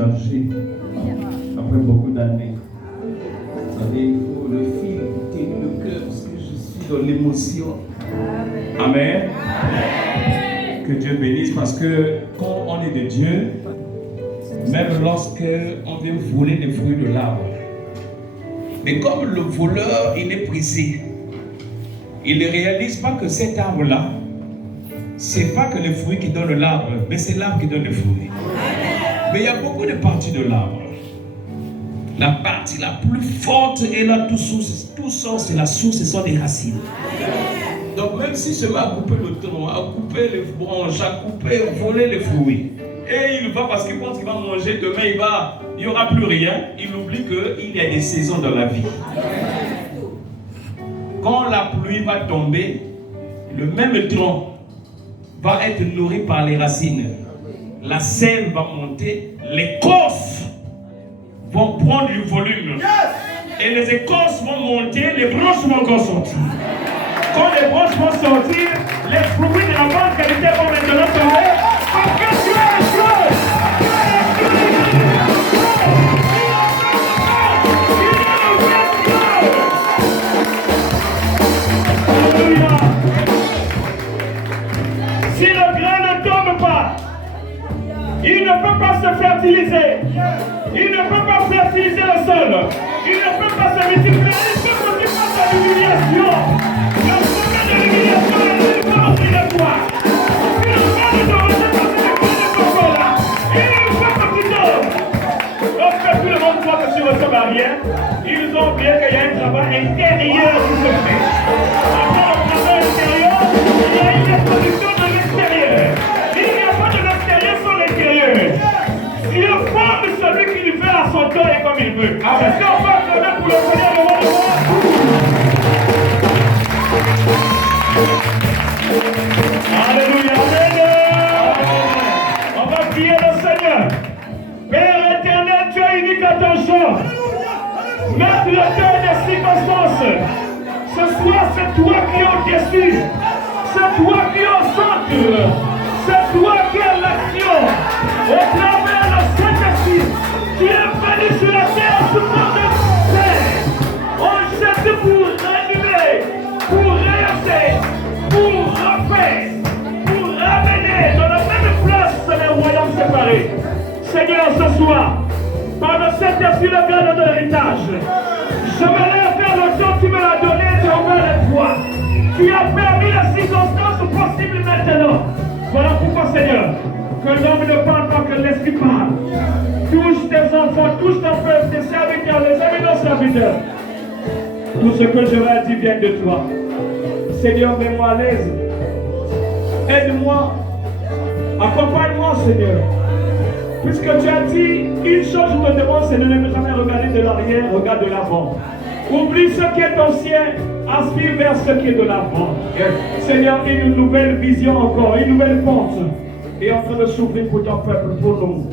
soulagé après beaucoup d'années. Vous savez, il faut le fil qui tient le cœur parce que je suis dans l'émotion. Amen. Amen. Que Dieu bénisse parce que quand on est de Dieu, même lorsque on vient voler les fruits de l'arbre, mais comme le voleur il est pressé, il ne réalise pas que cet arbre-là, c'est pas que le fruit qui donne l'arbre, mais c'est l'arbre qui donne le fruit. Mais il y a beaucoup de parties de l'arbre. La partie la plus forte est là, tout sort, c'est la source, ce sont des racines. Donc même si je vais couper le tronc, à couper les branches, à couper, voler les fruits, et il va parce qu'il pense qu'il va manger, demain il n'y aura plus rien, il oublie qu'il y a des saisons dans la vie. Quand la pluie va tomber, le même tronc va être nourri par les racines. La sève va monter, l'écorce vont prendre du volume. Et les écorces vont monter, les branches vont encore sortir. Quand les branches vont sortir, les fruits de la bonne qualité vont maintenant tomber. Parce que Dieu est Dieu. Alléluia. Si le grain ne tombe pas, il ne peut pas se fertiliser. Il ne peut pas fertiliser le sol. Il ne peut pas se multiplier. Il peut pas faire de l'humiliation. Le chemin de l'humiliation est une force de toi. Si le vent ne te rejette pas, c'est le vent de ton corps là. Il faut que tu tombes. Lorsque tout le monde voit que tu ne ressembles à rien, ils ont oublié qu'il y a un travail intérieur qui se fait. Après le travail intérieur, il y a une exposition de l'extérieur. Il n'y a pas de l'extérieur sans l'intérieur. Dieu forme celui qui lui fait à son temps et comme il veut. Est-ce qu'on va acclamer pour le Seigneur le monde de moi? Alléluia, amen. On va prier le Seigneur. Père éternel, tu es unique à ton genre. Maître le cœur des circonstances. Ce soir, c'est toi qui es au-dessus. C'est toi qui es au centre. C'est toi qui es l'action. Au travers de Saint-Esprit, qui est venu sur la terre sous forme de terre. On cherche pour annuler, pour réaliser, pour refaire, pour ramener dans la même place les royaumes séparés. Seigneur, ce soir, par le Saint-Esprit, le garde de l'héritage, je me lève vers le temps que tu me l'as donné, tu as ouvert les voies. Tu as permis les circonstances possibles maintenant. Voilà pourquoi, Seigneur, que l'homme ne parle pas, que l'esprit parle. Touche tes enfants, touche ton peuple, tes serviteurs, les amis de nos serviteurs. Tout ce que je vais dire vient de toi. Seigneur, mets-moi à l'aise. Aide-moi. Accompagne-moi, Seigneur. Puisque tu as dit, une chose je te demande, c'est de ne jamais regarder de l'arrière, regarde de l'avant. Oublie ce qui est ancien, aspire vers ce qui est de l'avant. Seigneur, une nouvelle vision encore, une nouvelle porte est en train de s'ouvrir pour ton peuple, pour nous.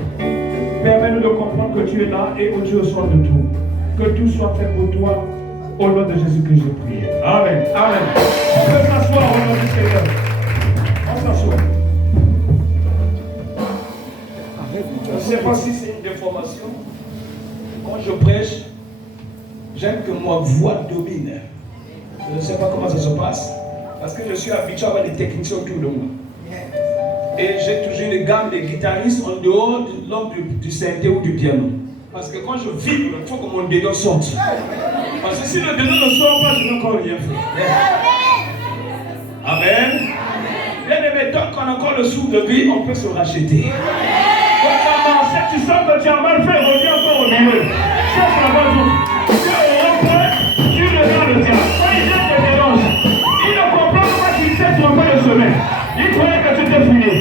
Permets-nous de comprendre que tu es là et que tu reçois de tout. Que tout soit fait pour toi. Au nom de Jésus-Christ, je prie. Amen. Amen. On peut s'asseoir au nom du Seigneur. On s'assoit. Je ne sais pas si c'est une déformation. Quand je prêche, j'aime que ma voix domine. Je ne sais pas comment ça se passe. Parce que je suis habitué à avoir des techniciens autour de moi. Et j'ai toujours une gamme de guitaristes en dehors de l'homme du synthé ou du piano. Parce que quand je vibre, il faut que mon dedans sorte. Parce que si le dedans ne sort pas, je ne peux encore rien faire. Amen. Bien aimé, tant qu'on a encore le souffle de vie, on peut se racheter. Si tu sens que tu as mal fait, reviens encore au milieu. Cherche la bonne route. Tu reprends, tu regardes le diable. Quand il vient te dérange, il ne comprend pas qu'il s'est trompé de chemin. Il croyait que tu t'es fouillé.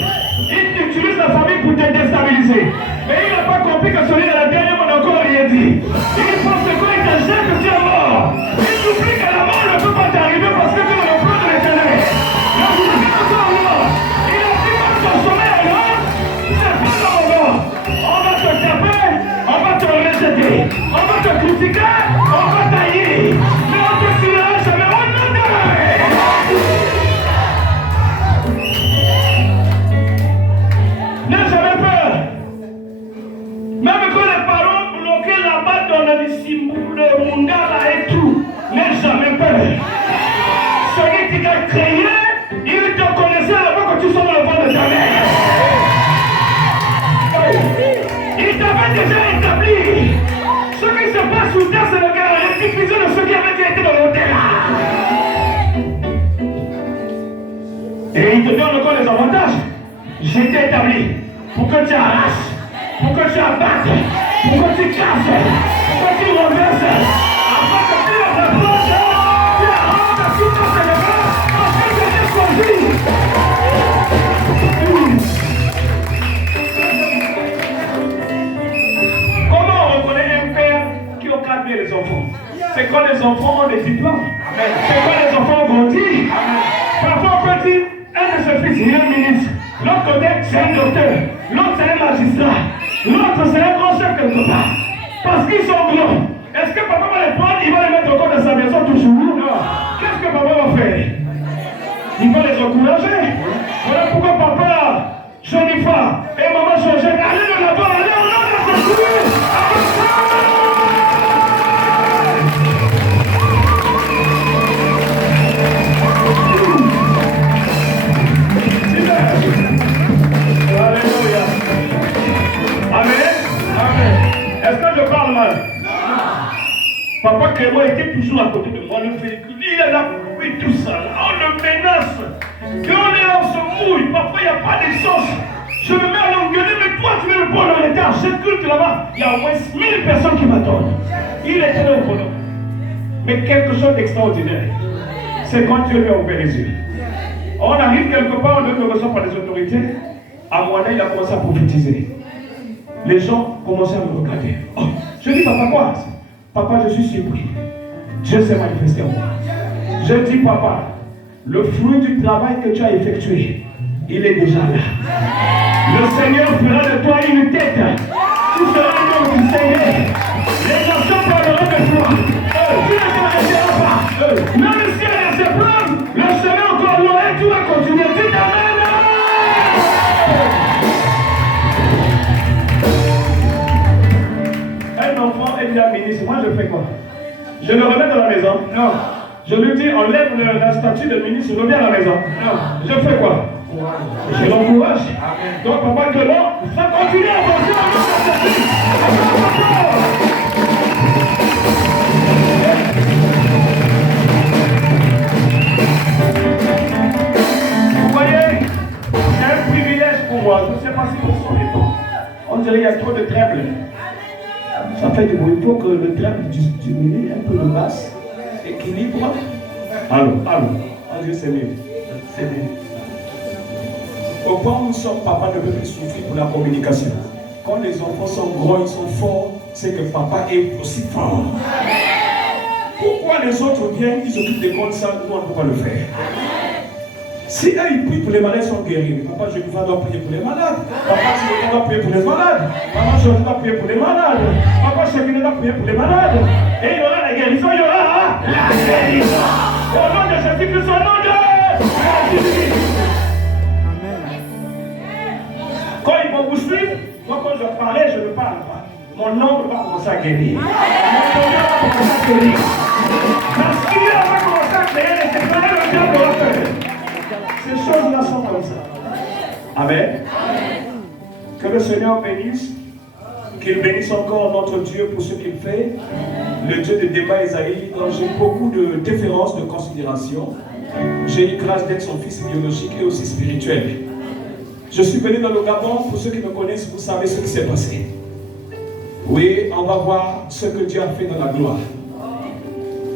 Il utilise la famille pour te déstabiliser. Mais il n'a pas compris que celui de la dernière on n'a encore rien dit. Il pense que quand il te jette, que tu es mort. Il oublie que la mort ne peut pas t'arriver parce que tu es le plan de l'éternel. La vie est encore mort. Il a dit que ton sommeil est mort. C'est pas dans le mort. On va te taper, on va te rejeter, on va te critiquer. t'a créé, il te connaissait avant que tu sois dans le ventre de ta mère. Il t'avait déjà établi. Ce qui se passe sous terre, c'est la répétition de ce qui avait déjà été dans l'au-delà. Et il te donne encore les avantages. J'ai été établi pour que tu arraches, pour que tu abattes, pour que tu casses, pour que tu renverses. Afin que tu les approches, tu arranges tout dans tes mains, afin que tu choisis. Comment on reconnaît un père qui encadre les enfants? C'est quand les enfants ont des diplômes. C'est quand les enfants ont grandi. Parfois on peut dire, un de ses fils il est un ministre. L'autre côté, c'est un docteur. L'autre, c'est un magistrat. L'autre, c'est un grand chef quelque part. Parce qu'ils sont grands. Est-ce que papa va les prendre? Il va les mettre encore dans sa maison toujours? Qu'est-ce que papa va faire? Il va les encourager. Voilà pourquoi papa, Jennifer et maman Georgette, allez de là-bas, allez, on a construit. Alléluia. Amen. Amen. Est-ce que je parle mal? Non. Papa Clément était toujours à côté de moi, le véhicule. Il est là, oui, tout ça. On le menace. Et on se mouille. Parfois, il n'y a pas d'essence. Je me mets à l'engueuler, mais toi, tu veux me prendre en état. Je culte là-bas. Il y a au moins 1000 personnes qui m'attendent. Il était là au volant. Mais quelque chose d'extraordinaire, c'est quand Dieu lui a ouvert les yeux. On arrive quelque part, on ne reçoit pas les autorités. À Moana, il a commencé à prophétiser. Les gens commençaient à me regarder. Oh, je dis, papa, quoi? Papa, je suis surpris. Dieu s'est manifesté en moi. Je dis, papa, le fruit du travail que tu as effectué, il est déjà là. Le Seigneur fera de toi une tête. Tu seras un homme du Seigneur. Les nations parleront de toi. Tu ne t'arrêteras pas. Même si elle se plante, le Seigneur encore loin et tu vas continuer. Tu t'amènes. Un enfant est bien ministre. Moi, je fais quoi? Je le remets dans la maison? Non. Je lui dis, enlève la statue de ministre, reviens à la maison. Non. Je fais quoi? Je l'encourage. Donc, papa, que non, ça continue à avancer. Vous voyez, c'est un privilège pour moi. Je ne sais pas si vous vous souvenez. On dirait qu'il y a trop de trembles. Ça fait du bruit. Il faut que le tremble diminue, un peu de basse, équilibre. Allô. On dit c'est mieux. C'est mieux. Au point où nous sommes, papa ne peut plus souffrir pour la communication. Quand les enfants sont grands, ils sont forts, c'est que papa est aussi fort. Pourquoi les autres viennent, ils s'occupent des comptes, ça, nous on ne peut pas le faire. Si eux ils prient pour les malades, ils sont guéris. Papa Jennifer doit prier pour les malades. Papa Jennifer doit prier pour les malades. Maman Georges doit prier pour les malades. Papa Chemine doit prier pour les malades. Et il y aura la guérison, il y aura la guérison. Au nom de Jésus-Christ, au nom de Jésus. Quand ils vont vous suivre, moi quand je parlais, je ne parle pas. Mon oncle va commencer à guérir. Mon oncle va commencer à guérir. Parce qu'il va commencer à créer les séquelles, le diable va faire. Ces choses-là sont comme ça. Amen. Que le Seigneur bénisse. Qu'il bénisse encore notre Dieu pour ce qu'il fait. Le Dieu de débat Isaïe, dont j'ai beaucoup de déférence, de considération. J'ai eu grâce d'être son fils biologique et aussi spirituel. Je suis venu dans le Gabon, pour ceux qui me connaissent, vous savez ce qui s'est passé. Oui, on va voir ce que Dieu a fait dans la gloire.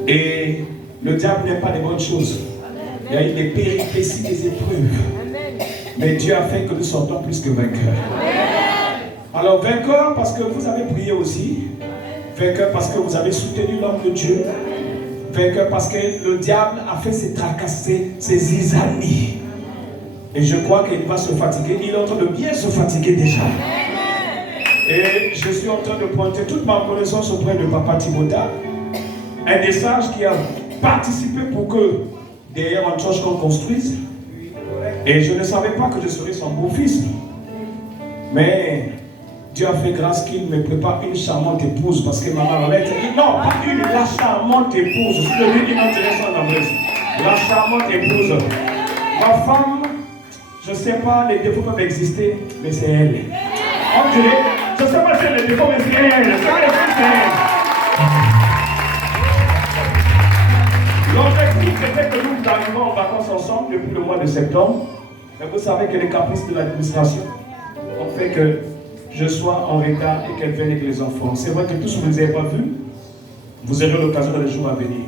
Et le diable n'aime pas les bonnes choses. Il y a eu des péripéties, des épreuves. Mais Dieu a fait que nous sortons plus que vainqueurs. Alors vainqueurs parce que vous avez prié aussi. Vainqueurs parce que vous avez soutenu l'homme de Dieu. Vainqueurs parce que le diable a fait ses tracasser, ses zizanies. Et je crois qu'il va se fatiguer. Il est en train de bien se fatiguer déjà. Et je suis en train de pointer toute ma reconnaissance auprès de Papa Timothée, un des sages qui a participé pour que derrière un church qu'on construise. Et je ne savais pas que je serais son beau-fils. Mais Dieu a fait grâce qu'il me prépare une charmante épouse. Parce que ma maman dit non, pas une, la charmante épouse. Je suis devenu inintéressant dans la vraie. La charmante épouse. Ma femme, je ne sais pas, les défauts peuvent exister, mais c'est elle. On dirait, je ne sais pas si les défauts, mais c'est elle. C'est elle. L'objectif était que nous arrivions en vacances ensemble depuis le mois de septembre. Mais vous savez que les caprices de l'administration ont fait que je sois en retard et qu'elle vienne avec les enfants. C'est vrai que tout ce que vous n'avez pas vu, vous aurez l'occasion dans les jours à venir.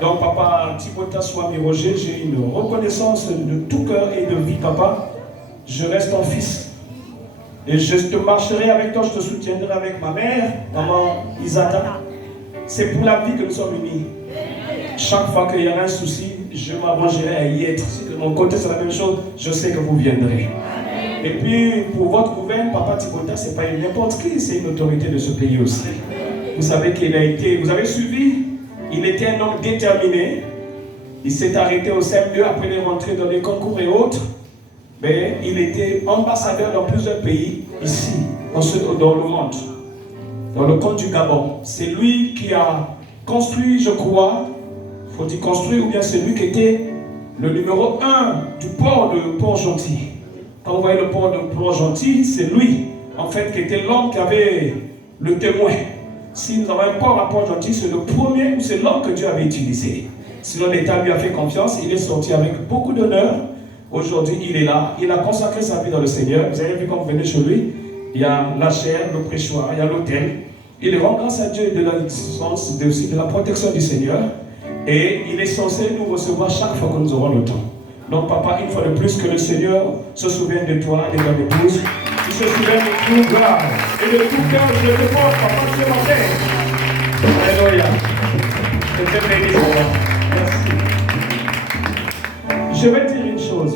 Donc, papa Tibota Swami Roger, j'ai une reconnaissance de tout cœur et de vie, papa. Je reste ton fils. Et je te marcherai avec toi, je te soutiendrai avec ma mère, maman Isata. C'est pour la vie que nous sommes unis. Chaque fois qu'il y aura un souci, je m'arrangerai à y être. Si de mon côté c'est la même chose, je sais que vous viendrez. Et puis, pour votre gouverne, papa Tibota, ce n'est pas n'importe qui, c'est une autorité de ce pays aussi. Vous savez qu'il a été, vous avez suivi, il était un homme déterminé. Il s'est arrêté au CM2 après les rentrées dans les concours et autres. Mais il était ambassadeur dans plusieurs pays, ici, dans le monde. Dans le compte du Gabon. C'est lui qui a construit, je crois, faut-il construire, ou bien c'est lui qui était le numéro 1 du port de Port-Gentil. Quand vous voyez le port de Port-Gentil, c'est lui, en fait, qui était l'homme qui avait le témoin. Si nous avons un port à Port-Gentil, c'est le premier ou c'est l'homme que Dieu avait utilisé. Sinon, l'État lui a fait confiance, il est sorti avec beaucoup d'honneur. Aujourd'hui, il est là, il a consacré sa vie dans le Seigneur. Vous avez vu quand vous venez chez lui, il y a la chaire, le prêchoir, il y a l'autel. Il rend grâce à Dieu de l'existence, aussi de la protection du Seigneur. Et il est censé nous recevoir chaque fois que nous aurons le temps. Donc, papa, une fois de plus, que le Seigneur se souvienne de toi et de ton épouse. Il se souvient de tout grave et de tout cœur. Je te porte, papa, ce matin. Alléluia. Je te bénis, papa. Merci. Je vais dire une chose.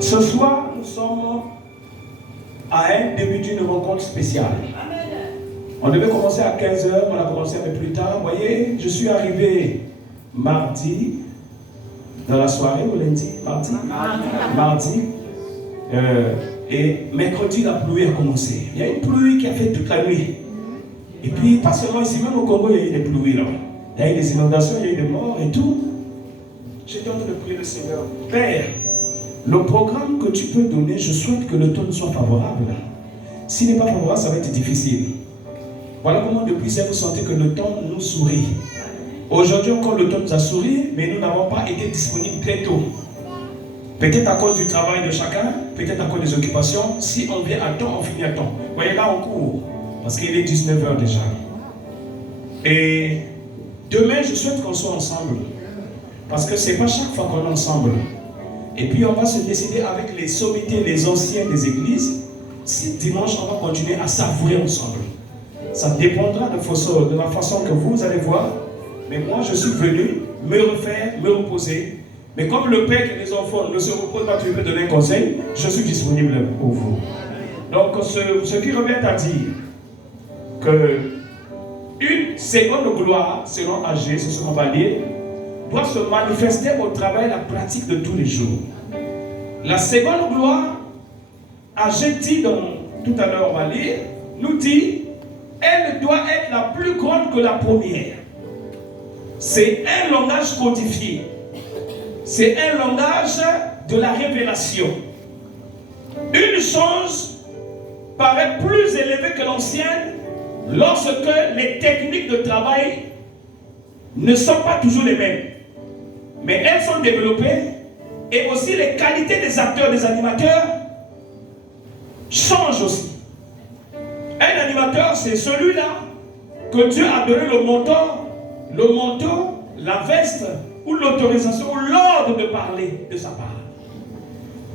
Ce soir, nous sommes à un début d'une rencontre spéciale. On devait commencer à 15h, on a commencé un peu plus tard. Vous voyez, je suis arrivé mardi, dans la soirée ou lundi? Mardi. Et mercredi, la pluie a commencé. Il y a une pluie qui a fait toute la nuit. Et puis, pas seulement ici, même au Congo, il y a eu des pluies là. Il y a eu des inondations, il y a eu des morts et tout. J'étais en train de prier le Seigneur. Père, le programme que tu peux donner, je souhaite que le temps soit favorable. S'il n'est pas favorable, ça va être difficile. Voilà comment depuis ça, vous sentez que le temps nous sourit. Aujourd'hui encore, le temps nous a souri, mais nous n'avons pas été disponibles très tôt. Peut-être à cause du travail de chacun, peut-être à cause des occupations. Si on vient à temps, on finit à temps. Vous voyez là, on court, parce qu'il est 19h déjà. Et demain, je souhaite qu'on soit ensemble. Parce que ce n'est pas chaque fois qu'on est ensemble. Et puis, on va se décider avec les sommités, les anciens des églises. Si dimanche, on va continuer à savourer ensemble. Ça dépendra de la façon que vous allez voir. Mais moi, je suis venu me refaire, me reposer. Mais comme le père et les enfants ne se reposent pas, tu veux donner un conseil, je suis disponible pour vous. Donc, ce qui revient à dire que une seconde gloire, selon AG, c'est ce qu'on va lire, doit se manifester au travers de la pratique de tous les jours. La seconde gloire, AG dit, tout à l'heure on va lire, nous dit, elle doit être la plus grande que la première. C'est un langage codifié. C'est un langage de la révélation. Une chose paraît plus élevée que l'ancienne lorsque les techniques de travail ne sont pas toujours les mêmes. Mais elles sont développées et aussi les qualités des acteurs, des animateurs changent aussi. Un animateur, c'est celui-là que Dieu a donné le manteau, la veste, ou l'autorisation, ou l'ordre de parler de sa part.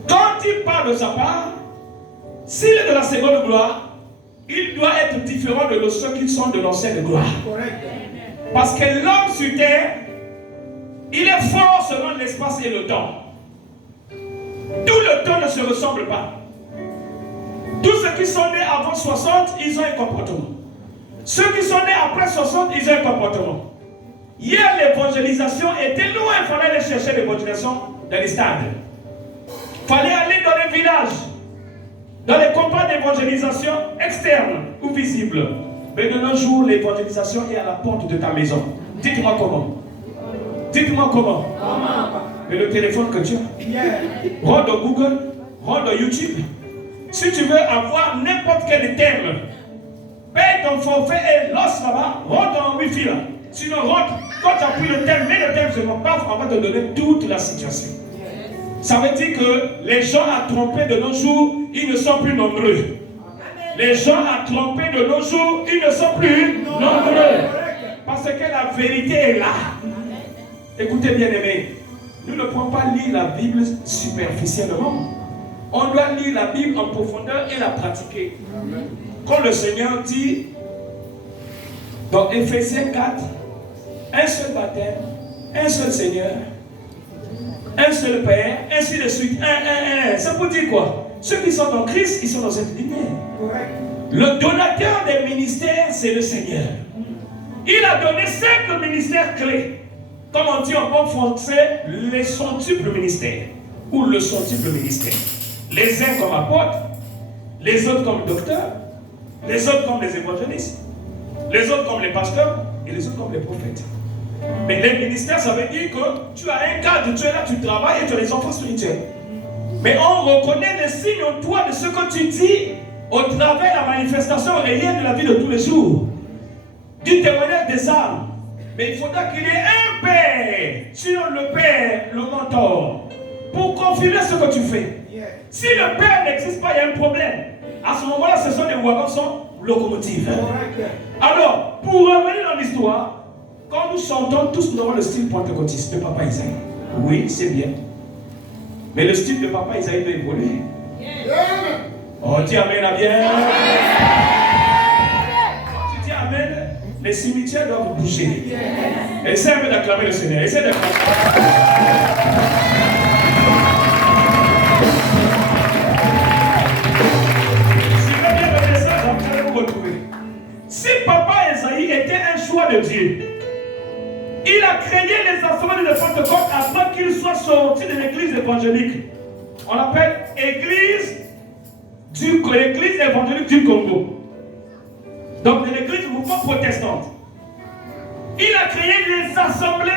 Quand il parle de sa part, s'il est de la seconde gloire, il doit être différent de ceux qui sont de l'ancienne gloire. Parce que l'homme sur terre, il est fort selon l'espace et le temps. Tout le temps ne se ressemble pas. Tous ceux qui sont nés avant 60, ils ont un comportement. Ceux qui sont nés après 60, ils ont un comportement. Hier, l'évangélisation était loin. Il fallait aller chercher l'évangélisation dans les stades. Il fallait aller dans les villages, dans les campagnes d'évangélisation externes ou visibles. Mais de nos jours, l'évangélisation est à la porte de ta maison. Dites-moi comment. Dites-moi comment. Mais le téléphone que tu as. Rentre dans Google, rentre dans YouTube. Si tu veux avoir n'importe quel thème, paye ton forfait et lance là-bas, rentre dans Wi-Fi là. Sinon, rentre, quand tu as pris le thème, mets le thème seulement, paf, on va te donner toute la situation. Ça veut dire que les gens à tromper de nos jours, ils ne sont plus nombreux. Les gens à tromper de nos jours, ils ne sont plus nombreux. Parce que la vérité est là. Écoutez bien aimés, nous ne pouvons pas lire la Bible superficiellement. On doit lire la Bible en profondeur et la pratiquer. Quand le Seigneur dit dans Éphésiens 4, un seul baptême, un seul Seigneur, un seul Père, ainsi de suite, ça veut dire quoi? Ceux qui sont en Christ, ils sont dans cette lumière. Le donateur des ministères, c'est le Seigneur. Il a donné 5 ministères clés. Comme on dit en bon français, les centuples ministères. Ou le centuple ministère. Les uns comme apôtres, les autres comme docteurs, les autres comme les évangélistes, les autres comme les pasteurs et les autres comme les prophètes. Mais les ministères, ça veut dire que tu as un cadre, tu es là, tu travailles et tu as les enfants spirituels. Mais on reconnaît les signes en toi de ce que tu dis au travers de la manifestation réelle de la vie de tous les jours. Du témoignage des âmes. Mais il faudra qu'il y ait un père, sinon le père, le mentor, pour confirmer ce que tu fais. Si le père n'existe pas, il y a un problème. À ce moment-là, ce sont des wagons sans locomotive. Alors, pour revenir dans l'histoire, quand nous chantons, tous nous avons le style pentecôtiste de Papa Isaïe. Oui, c'est bien. Mais le style de Papa Isaïe doit évoluer. On dit Amen à bien. Tu dis Amen, les cimetières doivent bouger. Essaie un peu d'acclamer le Seigneur. Essaie d'acclamer. Si Papa Esaïe était un choix de Dieu, il a créé les assemblées de Pentecôte afin qu'il soit sorti de l'église évangélique. On l'appelle l'église évangélique du Congo. Donc de l'église du mouvement protestante. Il a créé les assemblées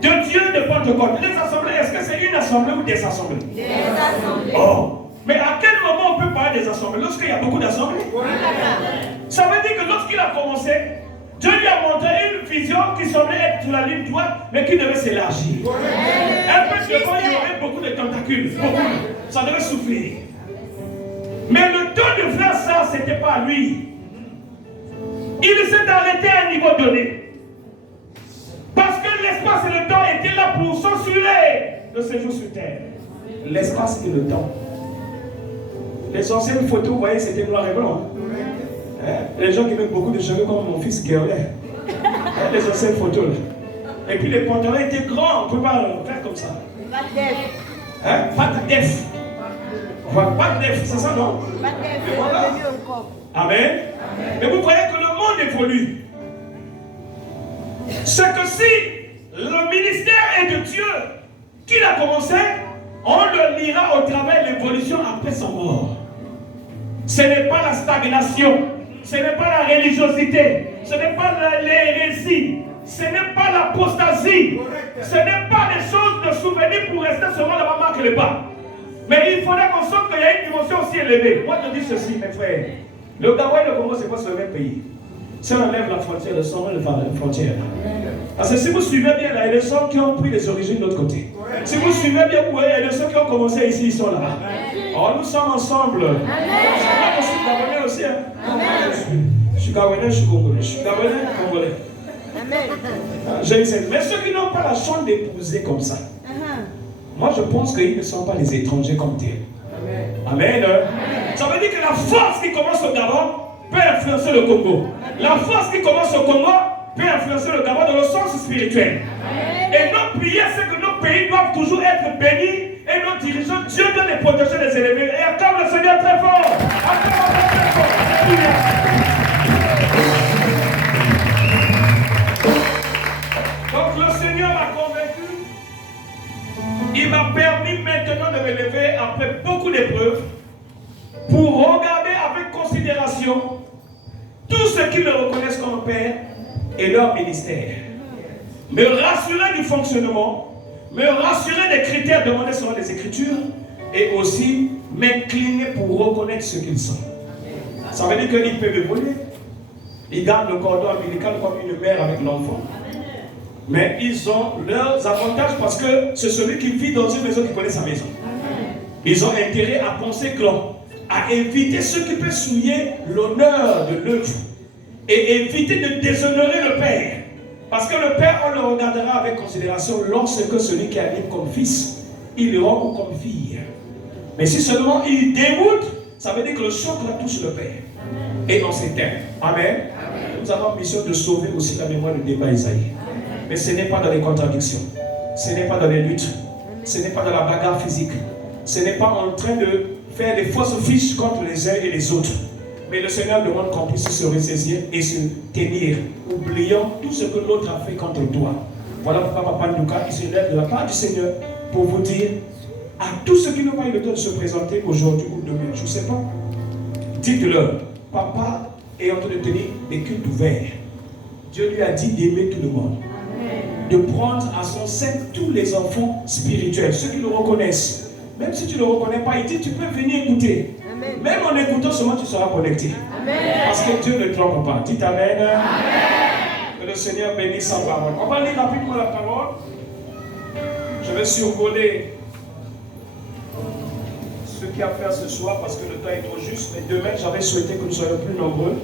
de Dieu de Pentecôte. Les assemblées, est-ce que c'est une assemblée ou des assemblées? Des assemblées. Oh! Mais à quel moment on peut parler des assemblées? Lorsqu'il y a beaucoup d'assemblées? Ça veut dire que lorsqu'il a commencé, Dieu lui a montré une vision qui semblait être sur la ligne droite, mais qui devait s'élargir. Un peu devant, il y aurait beaucoup de tentacules. Beaucoup. Ça devait souffrir. Mais le temps de faire ça, ce n'était pas lui. Il s'est arrêté à un niveau donné. Parce que l'espace et le temps étaient là pour censurer le séjour sur terre. L'espace et le temps. Les anciennes photos, vous voyez, c'était noir et blanc. Hein? Les gens qui mettent beaucoup de cheveux comme mon fils Guerlet. Les anciennes photos. Là. Et puis les pantalons étaient grands, on ne peut pas faire comme ça. Pas de def. Hein? Pas de def. Pas de def, c'est ça non? Pas de def. Voilà. Amen. Mais vous voyez que le monde évolue. C'est que si le ministère est de Dieu, qu'il a commencé, on le lira au travers de l'évolution après sa mort. Ce n'est pas la stagnation, ce n'est pas la religiosité, ce n'est pas l'hérésie, ce n'est pas l'apostasie, ce n'est pas des choses de souvenir pour rester seulement là-bas marquer le pas. Mais il faudrait qu'on sente qu'il y a une dimension aussi élevée. Moi je dis ceci, mes frères. Le Gabon et le Congo, c'est pas ce même pays. Si on enlève la frontière, le sang, la frontière. Parce que si vous suivez bien, là, il y a des gens qui ont pris les origines de l'autre côté. Si vous suivez bien, vous voyez, il y a des gens qui ont commencé ici, ils sont là. Oh, nous sommes ensemble. Je suis Gabonais aussi. Hein? Je suis Gabonais, je suis Congolais. Je suis Gabonais, Congolais. Mais ceux qui n'ont pas la chance d'épouser comme ça, moi je pense qu'ils ne sont pas les étrangers comme tels. Amen. Ça veut dire que la force qui commence au Gabon peut influencer le Congo. La force qui commence au Congo peut influencer le Gabon dans le sens spirituel. Et nos prières, c'est que nos pays doivent toujours être bénis et nos dirigeants, Dieu doit les protéger, les élever. Et acclame le Seigneur très fort. Acclame le Seigneur très fort. Donc le Seigneur m'a convaincu. Il m'a permis maintenant de me lever après beaucoup d'épreuves pour regarder avec considération tous ceux qui me reconnaissent comme Père et leur ministère. me rassurer du fonctionnement, me rassurer des critères demandés selon les Écritures, et aussi m'incliner pour reconnaître ce qu'ils sont. Ça veut dire qu'ils peuvent évoluer. Ils gardent le cordon ombilical comme une mère avec l'enfant. Mais ils ont leurs avantages parce que c'est celui qui vit dans une maison qui connaît sa maison. Ils ont intérêt à penser grand, à éviter ce qui peut souiller l'honneur de l'œuvre et éviter de déshonorer le Père. Parce que le Père, on le regardera avec considération lorsque celui qui anime comme fils, il le rend comme fille. Mais si seulement il dégoûte, ça veut dire que le choc va toucher le Père. Et dans ces termes. Amen. Nous avons mission de sauver aussi la mémoire du débat Isaïe. Mais ce n'est pas dans les contradictions. Ce n'est pas dans les luttes. Ce n'est pas dans la bagarre physique. Ce n'est pas en train de faire des fausses fiches contre les uns et les autres. Mais le Seigneur demande qu'on puisse se ressaisir et se tenir, oubliant tout ce que l'autre a fait contre toi. Voilà pourquoi Papa Ndouka, il se lève de la part du Seigneur pour vous dire à tous ceux qui n'ont pas eu le temps de se présenter aujourd'hui ou demain, je ne sais pas, dites-leur, Papa est en train de tenir des cultes ouverts. Dieu lui a dit d'aimer tout le monde. De prendre à son sein tous les enfants spirituels, ceux qui le reconnaissent. Même si tu ne le reconnais pas, il dit tu peux venir écouter. Amen. Même en écoutant seulement tu seras connecté. Amen. Parce que Dieu ne trompe pas. Dites Amen. Amen. Que le Seigneur bénisse sa parole. On va lire rapidement la parole. Je vais survoler ce qu'il y a à faire ce soir parce que le temps est trop juste. Mais demain, j'avais souhaité que nous soyons plus nombreux.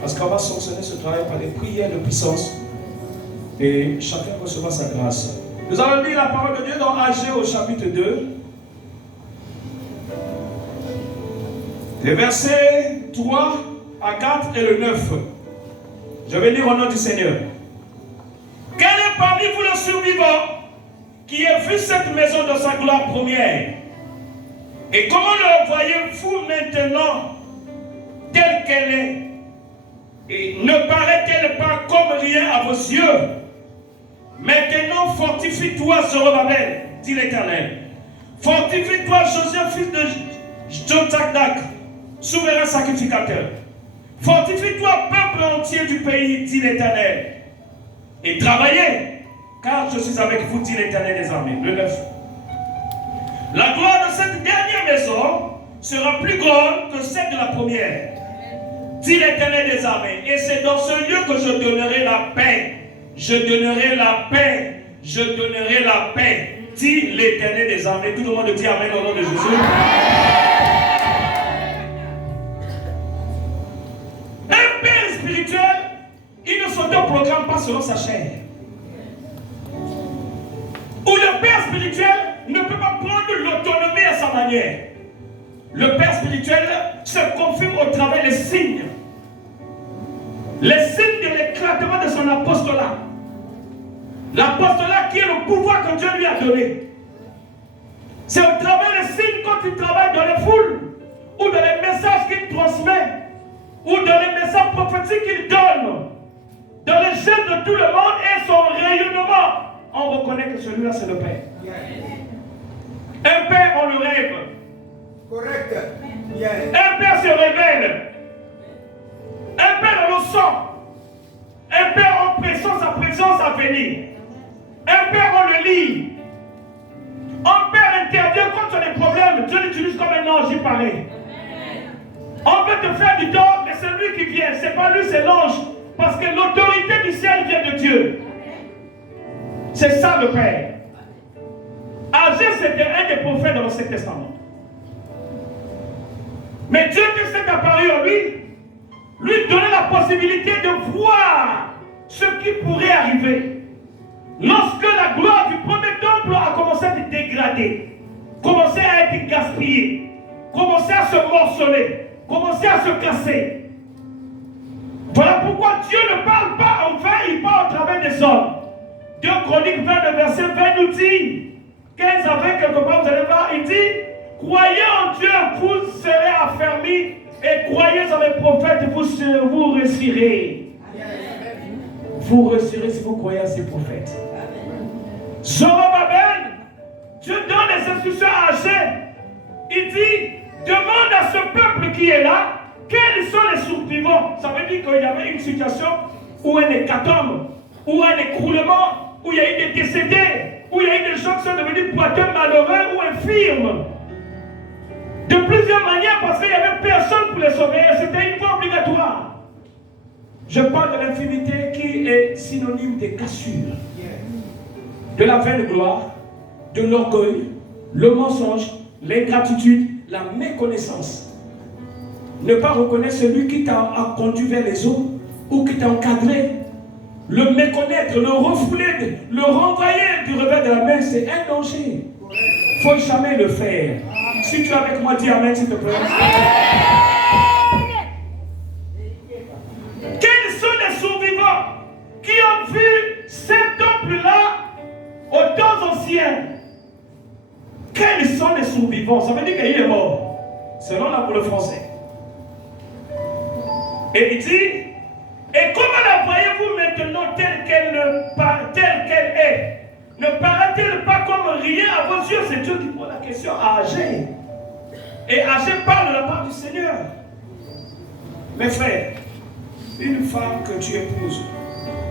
Parce qu'on va sanctionner ce travail par des prières de puissance. Et chacun recevra sa grâce. Nous allons lire la parole de Dieu dans Agé au chapitre 2. Les versets 3 à 4 et le 9. Je vais lire au nom du Seigneur. Quel est parmi vous le survivant qui a vu cette maison de sa gloire première? Et comment le voyez-vous maintenant telle qu'elle est? Et ne paraît-elle pas comme rien à vos yeux? Maintenant fortifie-toi, Zorobabel, dit l'Éternel. Fortifie-toi, Joseph, fils de Jotadak, souverain sacrificateur. Fortifie-toi, peuple entier du pays, dit l'Éternel. Et travaillez, car je suis avec vous, dit l'Éternel des armées. Le 9. La gloire de cette dernière maison sera plus grande que celle de la première, dit l'Éternel des armées. Et c'est dans ce lieu que je donnerai la paix. Je donnerai la paix. Je donnerai la paix, dit l'Éternel des armées. Tout le monde dit Amen au nom de Jésus. Un père spirituel, il ne s'auto-programme pas selon sa chair. Ou le père spirituel ne peut pas prendre l'autonomie à sa manière. Le père spirituel se confirme au travers des signes. Les signes de l'éclatement de son apostolat. L'apostolat qui est le pouvoir que Dieu lui a donné. C'est au travers des signes quand il travaille dans les foules, ou dans les messages qu'il transmet, ou dans les messages prophétiques qu'il donne, dans les jeunes de tout le monde et son rayonnement, on reconnaît que celui-là c'est le Père. Un Père, on le rêve. Correct. Un Père se révèle. Un Père on le sent. Un Père en pressant sa présence à venir. Un Père on le lit. Un Père intervient quand tu as des problèmes. Dieu l'utilise comme un ange, il paraît. On peut te faire du tort, mais c'est lui qui vient. C'est pas lui, c'est l'ange. Parce que l'autorité du ciel vient de Dieu. C'est ça le Père. Agé, c'était un des prophètes dans l'Ancien Testament. Mais Dieu qui s'est apparu en lui donnait la possibilité de voir ce qui pourrait arriver. Lorsque la gloire du premier temple a commencé à se dégrader, commencé à être gaspillée, commencé à se morceler, commencé à se casser. Voilà pourquoi Dieu ne parle pas en vain, il parle au travers des hommes. 2 Chroniques 20, le verset 20 nous dit, 15 à 20, quelque part, vous allez voir, il dit, croyez en Dieu, vous serez affermis, et croyez en les prophètes, vous réussirez. Vous réussirez si vous croyez à ces prophètes. Zorobabel, Dieu donne des instructions à Agé. Il dit, demande à ce peuple qui est là, quels sont les survivants. Ça veut dire qu'il y avait une situation où un hécatombe, où un écroulement, où il y a eu des décédés, où il y a eu des gens qui sont devenus boiteux, malheureux ou infirmes. De plusieurs manières, parce qu'il n'y avait personne pour les sauver, c'était une voie obligatoire. Je parle de l'infimité qui est synonyme de cassure, de la vaine gloire, de l'orgueil, le mensonge, l'ingratitude, la méconnaissance. Ne pas reconnaître celui qui t'a conduit vers les eaux ou qui t'a encadré. Le méconnaître, le refouler, le renvoyer du revers de la main, c'est un danger. Il ne faut jamais le faire. Si tu es avec moi, dis Amen s'il te plaît. Quels sont les survivants qui ont vu ce temple-là aux temps anciens? Quels sont les survivants? Ça veut dire qu'il est mort, selon le français. Et il dit, et comment la voyez-vous maintenant telle qu'elle est? Ne paraît-elle pas comme rien à vos yeux? C'est Dieu qui pose la question à Agé. Et Agé parle de la part du Seigneur. Mes frères, une femme que tu épouses,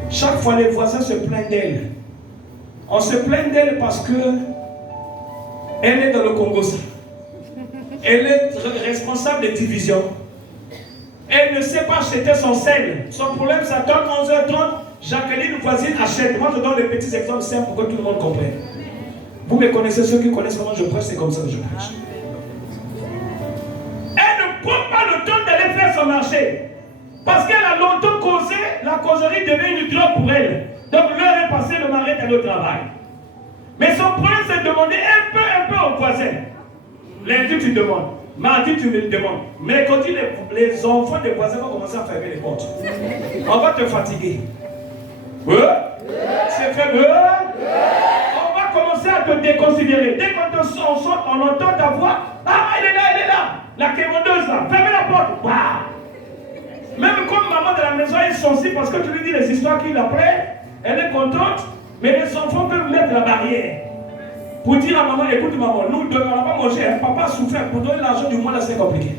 chaque fois les voisins se plaignent d'elle. On se plaint d'elle parce que elle est dans le Congo. Elle est responsable des divisions. Elle ne sait pas acheter son sel. Son problème, ça tombe 11h30. Jacqueline, voisine, achète. Moi, je donne des petits exemples simples pour que tout le monde comprenne. Vous me connaissez, ceux qui connaissent comment je prêche, c'est comme ça que je prêche. Elle ne prend pas le temps d'aller faire son marché. Parce qu'elle a longtemps causé, la causerie devient une drogue pour elle. Donc l'heure est passée, le mari est allé au travail. Mais son problème, c'est de demander un peu aux voisins. Lundi, tu demandes. Mardi, tu me demandes. Mercredi, les enfants des voisins vont commencer à fermer les portes. On va te fatiguer. C'est fait. On va commencer à te déconsidérer. Dès qu'on sort, on entend ta voix. Ah, elle est là. La quémandeuse là. Fermez la porte. Wow. Même comme maman de la maison est sensible parce que tu lui dis les histoires qui la plaisent, elle est contente, mais les enfants peuvent mettre la barrière. Pour dire à maman, écoute maman, nous ne devons pas manger. Papa a souffert pour donner l'argent du mois là, c'est compliqué.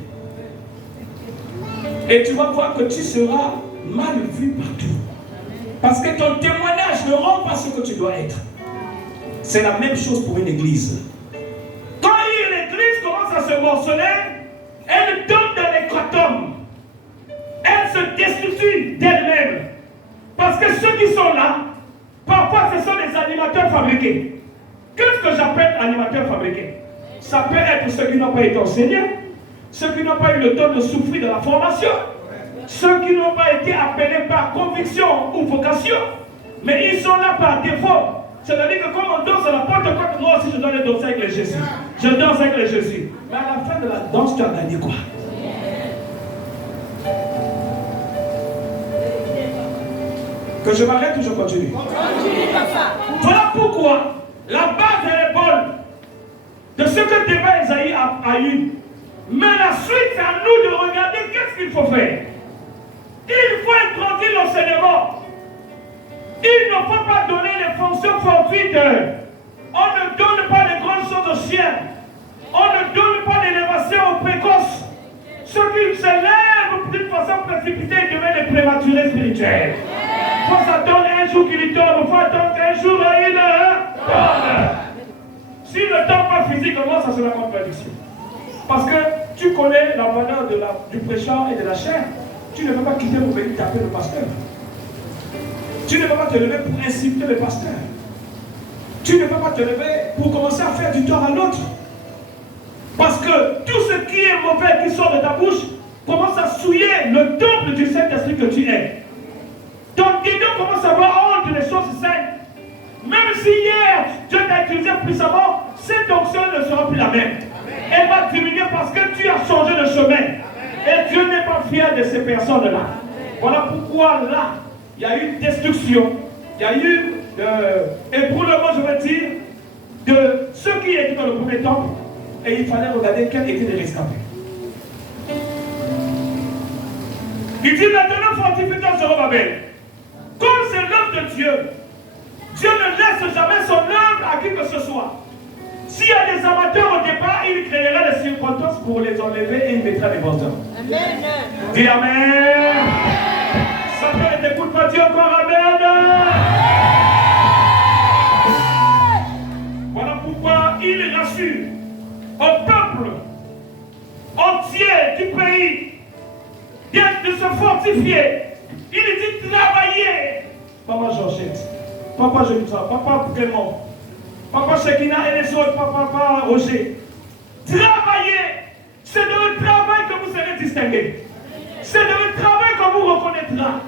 Et tu vas voir que tu seras mal vu partout. Parce que ton témoignage ne rend pas ce que tu dois être. C'est la même chose pour une église. Quand une église commence à se morceler, elle tombe dans les crotums. Elle se destitue d'elle-même. Parce que ceux qui sont là, parfois ce sont des animateurs fabriqués. Qu'est-ce que j'appelle animateurs fabriqués? Ça peut être ceux qui n'ont pas été enseignés, ceux qui n'ont pas eu le temps de souffrir de la formation, ceux qui n'ont pas été appelés par conviction ou vocation, mais ils sont là par défaut. C'est-à-dire que comme on danse à la porte, moi aussi je dois aller danser avec les Jésus. Je danse avec les Jésus. Mais à la fin de la danse, tu as gagné quoi? Que je m'arrête ou je continue? Voilà pourquoi la base est bonne de ce que débat Esaïe a eu. Mais la suite, c'est à nous de regarder qu'est-ce qu'il faut faire. Il faut introduire l'enseignement. Il ne faut pas donner les fonctions fortuites. On ne donne pas les grandes choses aux chiens. On ne donne pas l'élévation aux précoces. Ceux qui s'élèvent d'une façon précipitée deviennent les prématurés spirituels. Il faut s'attendre un jour qu'il y tombe. Il faut attendre qu'un jour il tombe. Si ne tombe pas physiquement, ça c'est la contradiction. Parce que tu connais la valeur du prêcheur et de la chair. Tu ne peux pas quitter pour venir taper le pasteur. Tu ne peux pas te lever pour insulter le pasteur. Tu ne peux pas te lever pour commencer à faire du tort à l'autre. Parce que tout ce qui est mauvais qui sort de ta bouche commence à souiller le temple du Saint-Esprit que tu es. Ton guidon commence à avoir honte des choses saintes. Même si hier Dieu t'a utilisé puissamment, cette onction ne sera plus la même. Elle va diminuer parce que tu as changé de chemin. Et Dieu n'est pas fier de ces personnes-là. Voilà pourquoi là, il y a eu destruction. Il y a eu, et pour le moment, je veux dire, de ceux qui étaient dans le premier temple, et il fallait regarder quels étaient les rescapés. Il dit maintenant, fortifiez-toi sur Babel. Comme c'est l'œuvre de Dieu, Dieu ne laisse jamais son œuvre à qui que ce soit. S'il y a des amateurs au départ, il créera les circonstances pour les enlever et il mettra les bons hommes. Amen. Dis Amen. Satan ne t'écoute pas, dis encore Amen. il rassure au peuple entier du pays de se fortifier. Il dit travailler. Papa Georgette, Papa Jonathan, Papa Clément, Papa Shekina et les autres, Papa Roger. Travaillez. C'est dans le travail que vous serez distingués. C'est dans le travail qu'on vous reconnaîtra.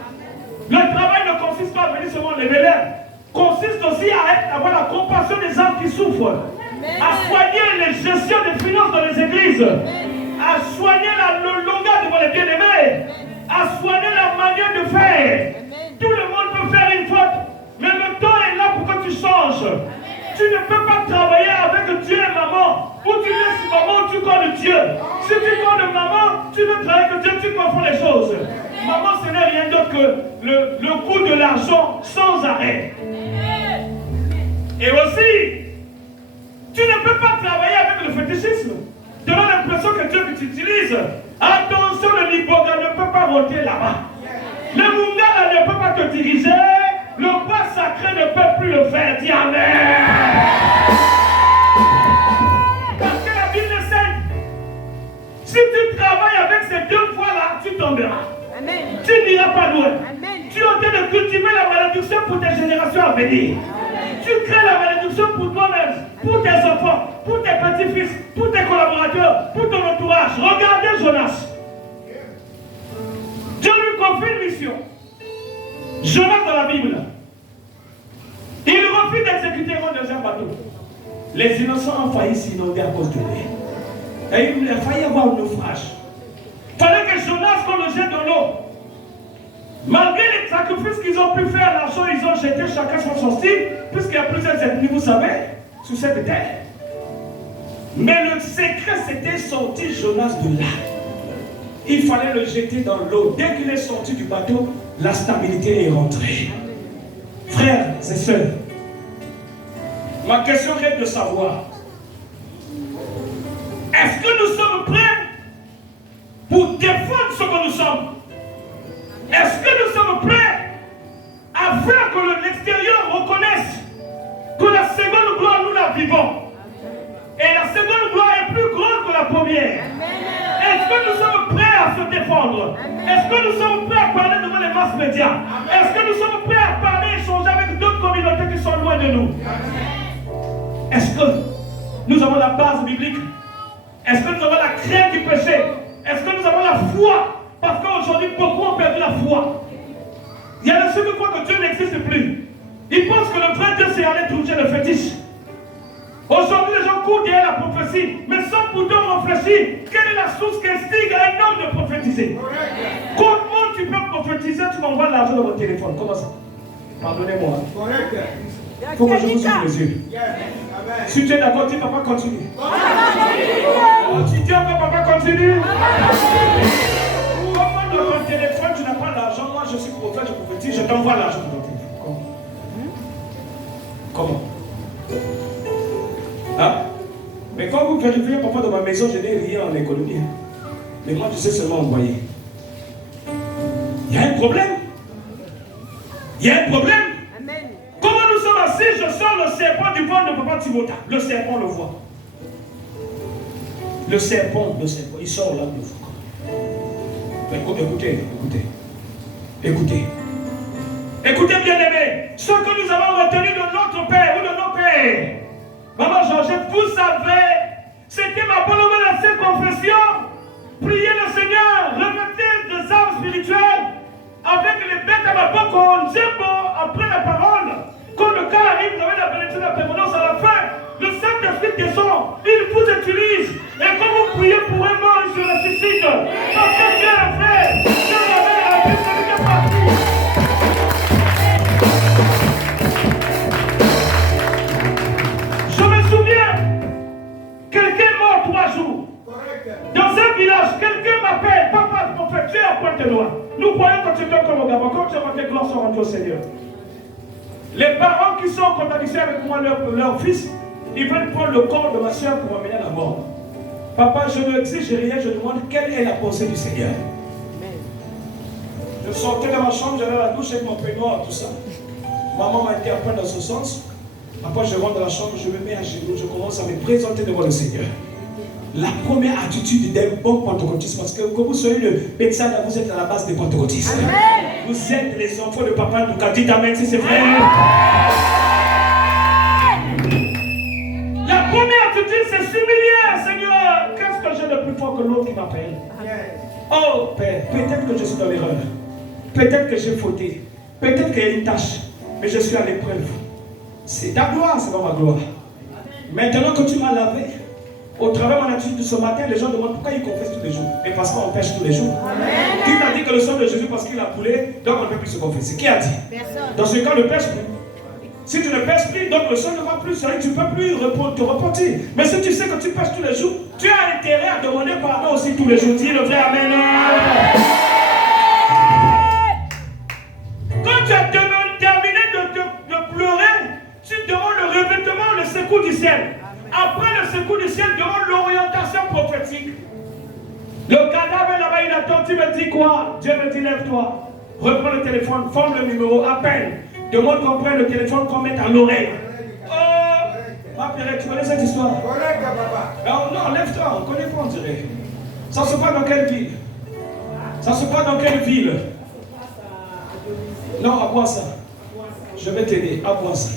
Le travail ne consiste pas à venir seulement lever l'air. Consiste aussi à avoir la compassion des âmes qui souffrent. À soigner les gestions des finances dans les églises. À soigner le langage devant les bien-aimés. À soigner la manière de faire. Tout le monde peut faire une faute. Mais le temps est là pour que tu changes. Tu ne peux pas travailler avec Dieu et maman. Ou tu laisses maman ou tu connais Dieu. Si tu connais maman, tu veux travailler avec Dieu, tu confonds les choses. Maman, ce n'est rien d'autre que le coût de l'argent sans arrêt. Et aussi, tu ne peux pas travailler avec le fétichisme. Tu as l'impression que Dieu t'utilise. Attention, le Liboga ne peut pas rôter là-bas. Le Mungala ne peut pas te diriger. Le roi sacré ne peut plus le faire. Dis Amen. Parce que la Bible est sainte. Si tu travailles avec ces deux voies-là, tu tomberas. Amen. Tu n'iras pas loin. Amen. Tu es en train de cultiver la malédiction pour tes générations à venir. Amen. Tu crées la malédiction pour toi-même, pour tes enfants, pour tes petits-fils, pour tes collaborateurs, pour ton entourage. Regardez Jonas. Dieu lui confie une mission. Jonas dans la Bible. Il refuse d'exécuter dans un bateau. Les innocents ont failli s'inonder à cause de lui. Et il a failli avoir un naufrage. Il fallait que Jonas qu'on le jette dans l'eau. Malgré les sacrifices qu'ils ont pu faire, l'argent, ils ont jeté chacun son style, puisqu'il y a plusieurs ethnies, vous savez, sur cette terre. Mais le secret, c'était sortir Jonas de là. Il fallait le jeter dans l'eau. Dès qu'il est sorti du bateau, la stabilité est rentrée. Frères et sœurs, ma question est de savoir, est-ce que nous sommes prêts pour défendre ce que nous sommes? Est-ce que nous sommes prêts à faire que l'extérieur reconnaisse que la seconde gloire, nous la vivons? Et la seconde gloire est plus grande que la première. Est-ce que nous sommes prêts à se défendre? Est-ce que nous sommes prêts à parler devant les masses médias? Est-ce que nous sommes prêts à parler et échanger avec d'autres communautés qui sont loin de nous? Est-ce que nous avons la base biblique? Est-ce que nous avons la crainte du péché? Est-ce que nous avons la foi? Parce qu'aujourd'hui, beaucoup ont perdu la foi. Il y a ceux qui croient que Dieu n'existe plus. Ils pensent que le vrai Dieu, c'est aller toucher le fétiche. Aujourd'hui, les gens courent derrière la prophétie, mais sans pourtant réfléchir. Quelle est la source qui instigue un homme de prophétiser? Comment tu peux prophétiser? Tu m'envoies l'argent dans mon téléphone. Comment ça? Pardonnez-moi. Il faut que je vous ouvre les yeux. Si tu es d'accord, dis papa continue. Si tu es d'accord, papa continue. Comment dans ton téléphone tu n'as pas l'argent? Moi je suis prophète, je prophétise, je t'envoie l'argent dans ton téléphone. Comment? Hein? Mais quand vous vérifiez, papa, dans ma maison, je n'ai rien en économie. Mais moi, je sais seulement envoyer. Il y a un problème. Il y a un problème. Amen. Comment nous sommes assis, je sors le serpent du ventre de papa Timothée. Le serpent le voit. Le serpent, il sort là, le voit. Écoutez, bien-aimés, ce que nous avons retenu de notre Père ou de nos pères. Maman Georgette, vous savez, c'était ma bonne dans cette confession. Priez le Seigneur, remettez des armes spirituelles avec les bêtes à ma bouche, on après la parole. Quand le cas arrive, vous avez la bénédiction de la permanence à la fin. Le Saint-Esprit descend, il vous utilise. Et quand vous priez pour un mort, il se ressuscite. Parce que Dieu l'a fait. Dieu l'avait à Dieu, c'est parti. Je me souviens, quelqu'un est mort 3 jours. Dans un village, quelqu'un m'appelle, papa, prophète, tu es à Pointe-Noire. Nous croyons que tu es comme au Gabon, quand tu as fait gloire sont rendues au Seigneur. Les parents qui sont en contradiction avec moi, leur fils, ils veulent prendre le corps de ma soeur pour amener à la mort. Papa, je ne exige rien, je demande quelle est la pensée du Seigneur. Je sortais de ma chambre, j'allais à la douche avec mon peignoir, tout ça. Maman m'a dit après dans ce sens. Après, je rentre dans la chambre, je me mets à genoux, je commence à me présenter devant le Seigneur. La première attitude d'un bon pentecôtiste, parce que vous soyez le médecin, vous êtes à la base des pentecôtistes. Amen. Vous êtes les enfants de papa Douka. Dites amen si c'est vrai. La première attitude, c'est s'humilier. Seigneur, qu'est-ce que j'ai de plus fort que l'autre qui m'appelle? Oh Père, peut-être que je suis dans l'erreur. Peut-être que j'ai fauté. Peut-être qu'il y a une tâche. Mais je suis à l'épreuve. C'est ta gloire, c'est pas ma gloire. Maintenant que tu m'as lavé, au travers de mon attitude de ce matin, les gens demandent pourquoi ils confessent tous les jours. Mais parce qu'on pêche tous les jours. Amen. Qui t'a dit que le sang de Jésus, parce qu'il a coulé, donc on ne peut plus se confesser? Qui a dit? Personne. Dans ce cas, ne pêche plus. Si tu ne pêches plus, donc le sang ne va plus, ça veut dire que tu ne peux plus te repentir. Mais si tu sais que tu pêches tous les jours, tu as intérêt à demander pardon aussi tous les jours. Dis le vrai amen. Quand tu as terminé de pleurer, tu demandes le revêtement, le secours du ciel. Après le secours du ciel, demande l'orientation prophétique. Le cadavre est là-bas, il attend, tu me dis quoi? Dieu me dit lève-toi, reprends le téléphone, forme le numéro, appelle. Demande qu'on prenne le téléphone, qu'on mette à l'oreille. Oh, ma Pierre, tu connais cette histoire? Non, lève-toi, on ne connaît pas, on dirait. Ça se passe dans quelle ville? Ça se passe dans quelle ville? Non, à quoi ça? Je vais t'aider, à quoi ça?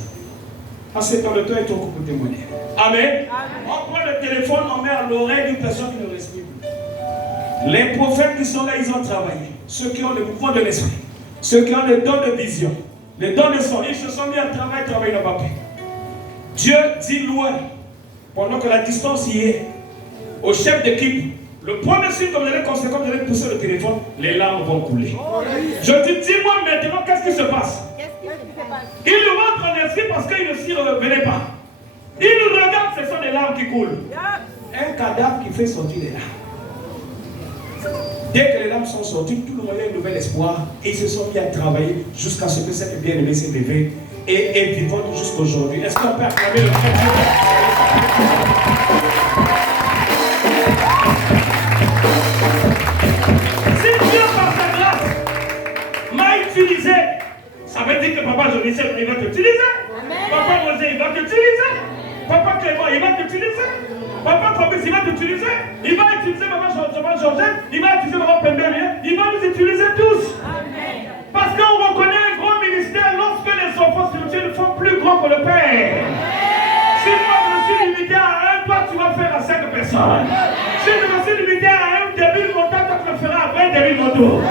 Assez dans le temps et ton coup pour témoigner. Amen. On prend le téléphone, on met à l'oreille d'une personne qui ne respire plus. Les prophètes qui sont là, ils ont travaillé. Ceux qui ont le mouvement de l'esprit, ceux qui ont le don de vision, le don de son, ils se sont mis à travailler n'a pas pu. Dieu dit loin, pendant que la distance y est, au chef d'équipe, le premier signe, comme vous allez constater, comme vous allez pousser le téléphone, les larmes vont couler. Je dis, dis-moi maintenant, qu'est-ce qui se passe? Il rentre en esprit parce qu'il ne s'y revenait pas. Il nous regarde, ce sont des larmes qui coulent. Un cadavre qui fait sortir les larmes. Dès que les larmes sont sorties, tout le monde a un nouvel espoir. Et ils se sont mis à travailler jusqu'à ce que cette bien-aimée s'est levée et est vivante jusqu'aujourd'hui. Est-ce qu'on peut acclamer le frère Dieu? Si Dieu, par sa grâce, m'a utilisé, ça veut dire que Papa Jean-Michel, il va t'utiliser. Papa José, il va t'utiliser. Papa Clément, il va t'utiliser. Papa Fabrice, il va t'utiliser. Il va utiliser Maman Georgette. Il va utiliser Maman Pembélien. Il va nous utiliser tous. Amen. Parce qu'on reconnaît un grand ministère lorsque les enfants spirituels font plus grand que le Père. Amen. Si moi je me suis limité à un, toi tu vas faire à 5 personnes. Amen. Si je me suis limité à un début montant, toi tu le feras à 20 débuts motos.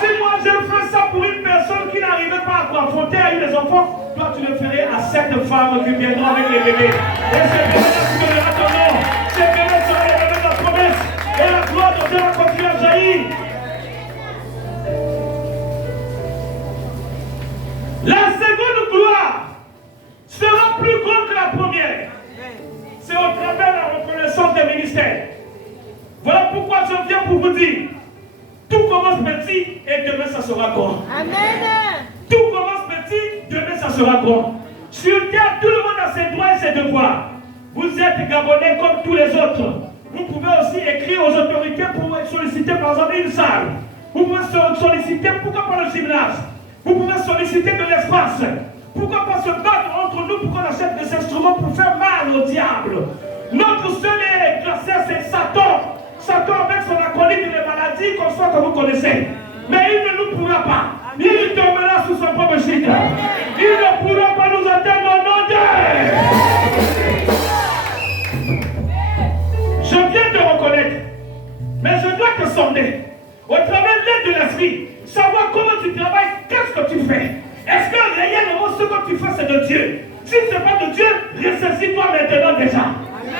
Si moi j'ai fait ça pour une personne qui n'arrivait pas à confronter à des enfants, toi tu le ferais à 7 femmes qui viendront avec les bébés. Et ces bébés-là tu donneras ton nom. Ces bébés seront les bébés de la promesse. Et la gloire de Dieu va continuer à jaillir. La seconde gloire sera plus grande que la première. C'est au travers de la reconnaissance des ministères. Voilà pourquoi je viens pour vous dire, tout commence petit et demain ça sera grand. Amen. Tout commence petit, demain ça sera grand. Sur terre, tout le monde a ses droits et ses devoirs. Vous êtes Gabonais comme tous les autres. Vous pouvez aussi écrire aux autorités pour solliciter par exemple une salle. Vous pouvez solliciter, pourquoi pas le gymnase? Vous pouvez solliciter de l'espace. Pourquoi pas se battre entre nous pour qu'on achète des instruments pour faire mal au diable? Notre seul adversaire c'est Satan. Satan avec son acolyte des maladies qu'on soit que vous connaissez. Mais il ne nous pourra pas. Il tombera sous son propre chic. Il ne pourra pas nous atteindre au nom d'eux. Je viens de reconnaître, mais je dois te sonder, au travers de l'aide de l'esprit, savoir comment tu travailles, qu'est-ce que tu fais. Est-ce que réellement ce que tu fais c'est de Dieu? Si ce n'est pas de Dieu, ressaisis-toi maintenant déjà.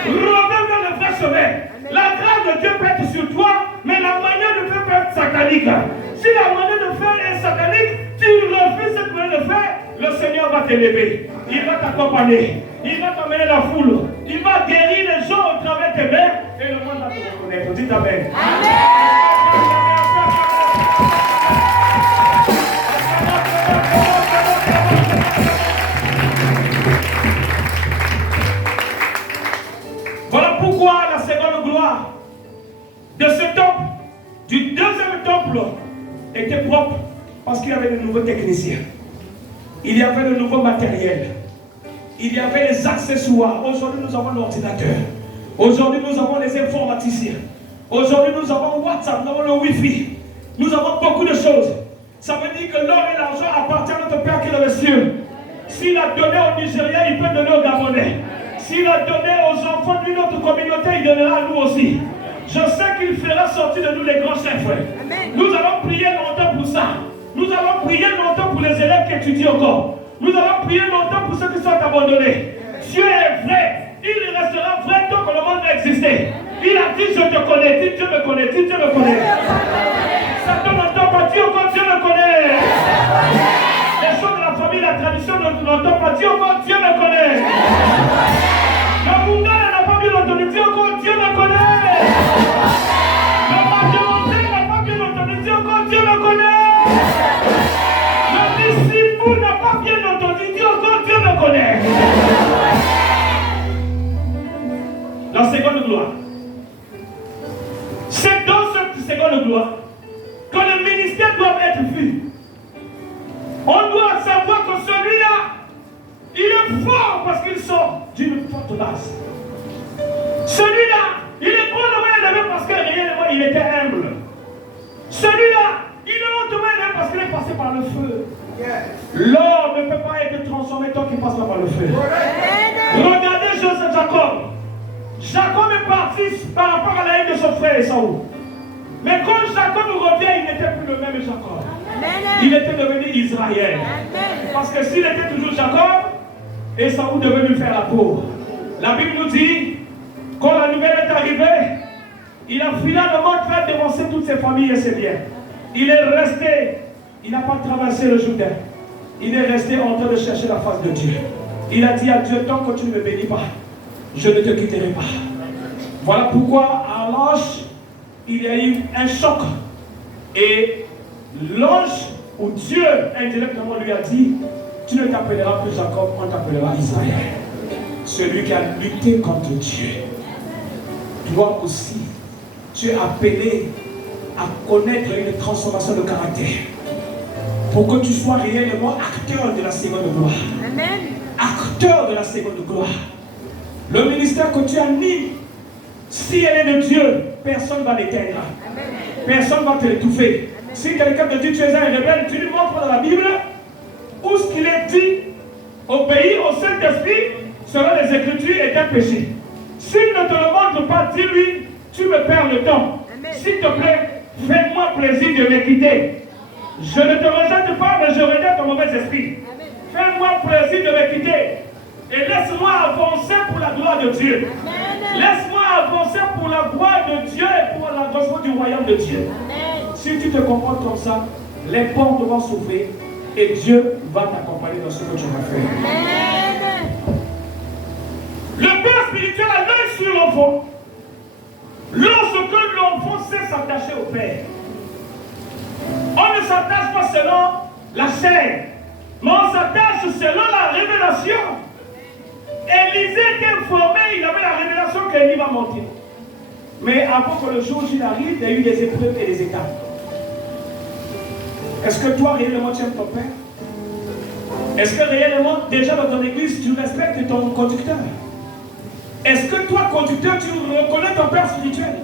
Reviens vers le vrai chemin. La grâce de Dieu peut être sur toi, mais la manière de faire peut être satanique. Si la manière de faire est satanique, tu refuses cette manière de faire, le Seigneur va t'élever. Il va t'accompagner. Il va t'amener la foule. Il va guérir les gens au travers de tes mains et le monde va te reconnaître. Dites amen. Voilà pourquoi la seconde gloire de ce temple, du deuxième temple, était propre parce qu'il y avait de nouveaux techniciens. Il y avait de nouveaux matériels. il y avait les accessoires. Aujourd'hui, nous avons l'ordinateur. Aujourd'hui, nous avons les informaticiens. Aujourd'hui, nous avons WhatsApp, nous avons le Wi-Fi. Nous avons beaucoup de choses. Ça veut dire que l'or et l'argent appartiennent à notre Père qui est dans les cieux. S'il a donné au Nigeria, il peut donner aux Gabonais. S'il a donné aux enfants d'une autre communauté, il donnera à nous aussi. Je sais qu'il fera sortir de nous les grands chefs. Nous allons prier longtemps pour ça. Nous allons prier longtemps pour les élèves qui étudient encore. Nous allons prier longtemps pour ceux qui sont abandonnés. Dieu est vrai. Il restera vrai tant que le monde va exister. Il a dit, je te connais. Dis, Dieu me connaît. Dis, Dieu me connaît. Satan n'entend pas dire encore, Dieu me connaît. Les choses de la famille, la tradition ne l'entend pas dire encore, Dieu me connaît. Le Bouddha n'a pas bien entendu dire encore, Dieu me connaît. Le Mathématique n'a pas bien entendu dire encore, Dieu me connaît. Le disciple n'a pas bien entendu dire encore, Dieu me connaît. La seconde gloire. C'est dans cette seconde gloire que le ministère doit être vu. On doit savoir que celui-là, il est fort parce qu'il sort d'une forte base. Celui-là, il est hautement élevé parce que réellement il était humble. Celui-là, il est hautement élevé parce qu'il est passé par le feu. L'or ne peut pas être transformé tant qu'il passe pas par le feu. Regardez Joseph Jacob. Jacob est parti par rapport à la haine de son frère Esaü. Mais quand Jacob revient, il n'était plus le même Jacob. Il était devenu Israël. Parce que s'il était toujours Jacob, Esaü devait lui faire la cour. La Bible nous dit, quand la nouvelle est arrivée, il a finalement fait dévancer toutes ses familles et ses biens. Il est resté, il n'a pas traversé le Jourdain. Il est resté en train de chercher la face de Dieu. Il a dit à Dieu, tant que tu ne me bénis pas, je ne te quitterai pas. Voilà pourquoi à l'ange, il y a eu un choc. Et l'ange, ou Dieu indirectement lui a dit, tu ne t'appelleras plus Jacob, on t'appellera Israël. Celui qui a lutté contre Dieu. Toi aussi, tu es appelé à connaître une transformation de caractère. Pour que tu sois réellement acteur de la seconde gloire. Amen. Acteur de la seconde gloire. Le ministère que tu as mis, si elle est de Dieu, personne ne va l'éteindre. Personne ne va te l'étouffer. Si quelqu'un te dit tu es un rebelle, tu lui montres dans la Bible où ce qu'il est dit, obéir au Saint-Esprit, selon les Écritures, est un péché. S'il ne te le montre pas, dis-lui, tu me perds le temps. S'il te plaît, fais-moi plaisir de me quitter. Je ne te rejette pas, mais je rejette ton mauvais esprit. Fais-moi plaisir de me quitter. Et laisse-moi avancer pour la gloire de Dieu. Laisse-moi avancer pour la gloire de Dieu et pour l'avancement du royaume de Dieu. Si tu te comportes comme ça, les portes vont s'ouvrir et Dieu va t'accompagner dans ce que tu vas faire. Le père spirituel a l'œil sur l'enfant. Lorsque l'enfant sait s'attacher au père, on ne s'attache pas selon la chair, mais on s'attache selon la révélation. Élisée était informé, il avait la révélation qu'Élie va monter. Mais avant que le jour J arrive, il y a eu des épreuves et des étapes. Est-ce que toi réellement tu aimes ton père? Est-ce que réellement, déjà dans ton église, tu respectes ton conducteur? Est-ce que toi, conducteur, tu reconnais ton père spirituel?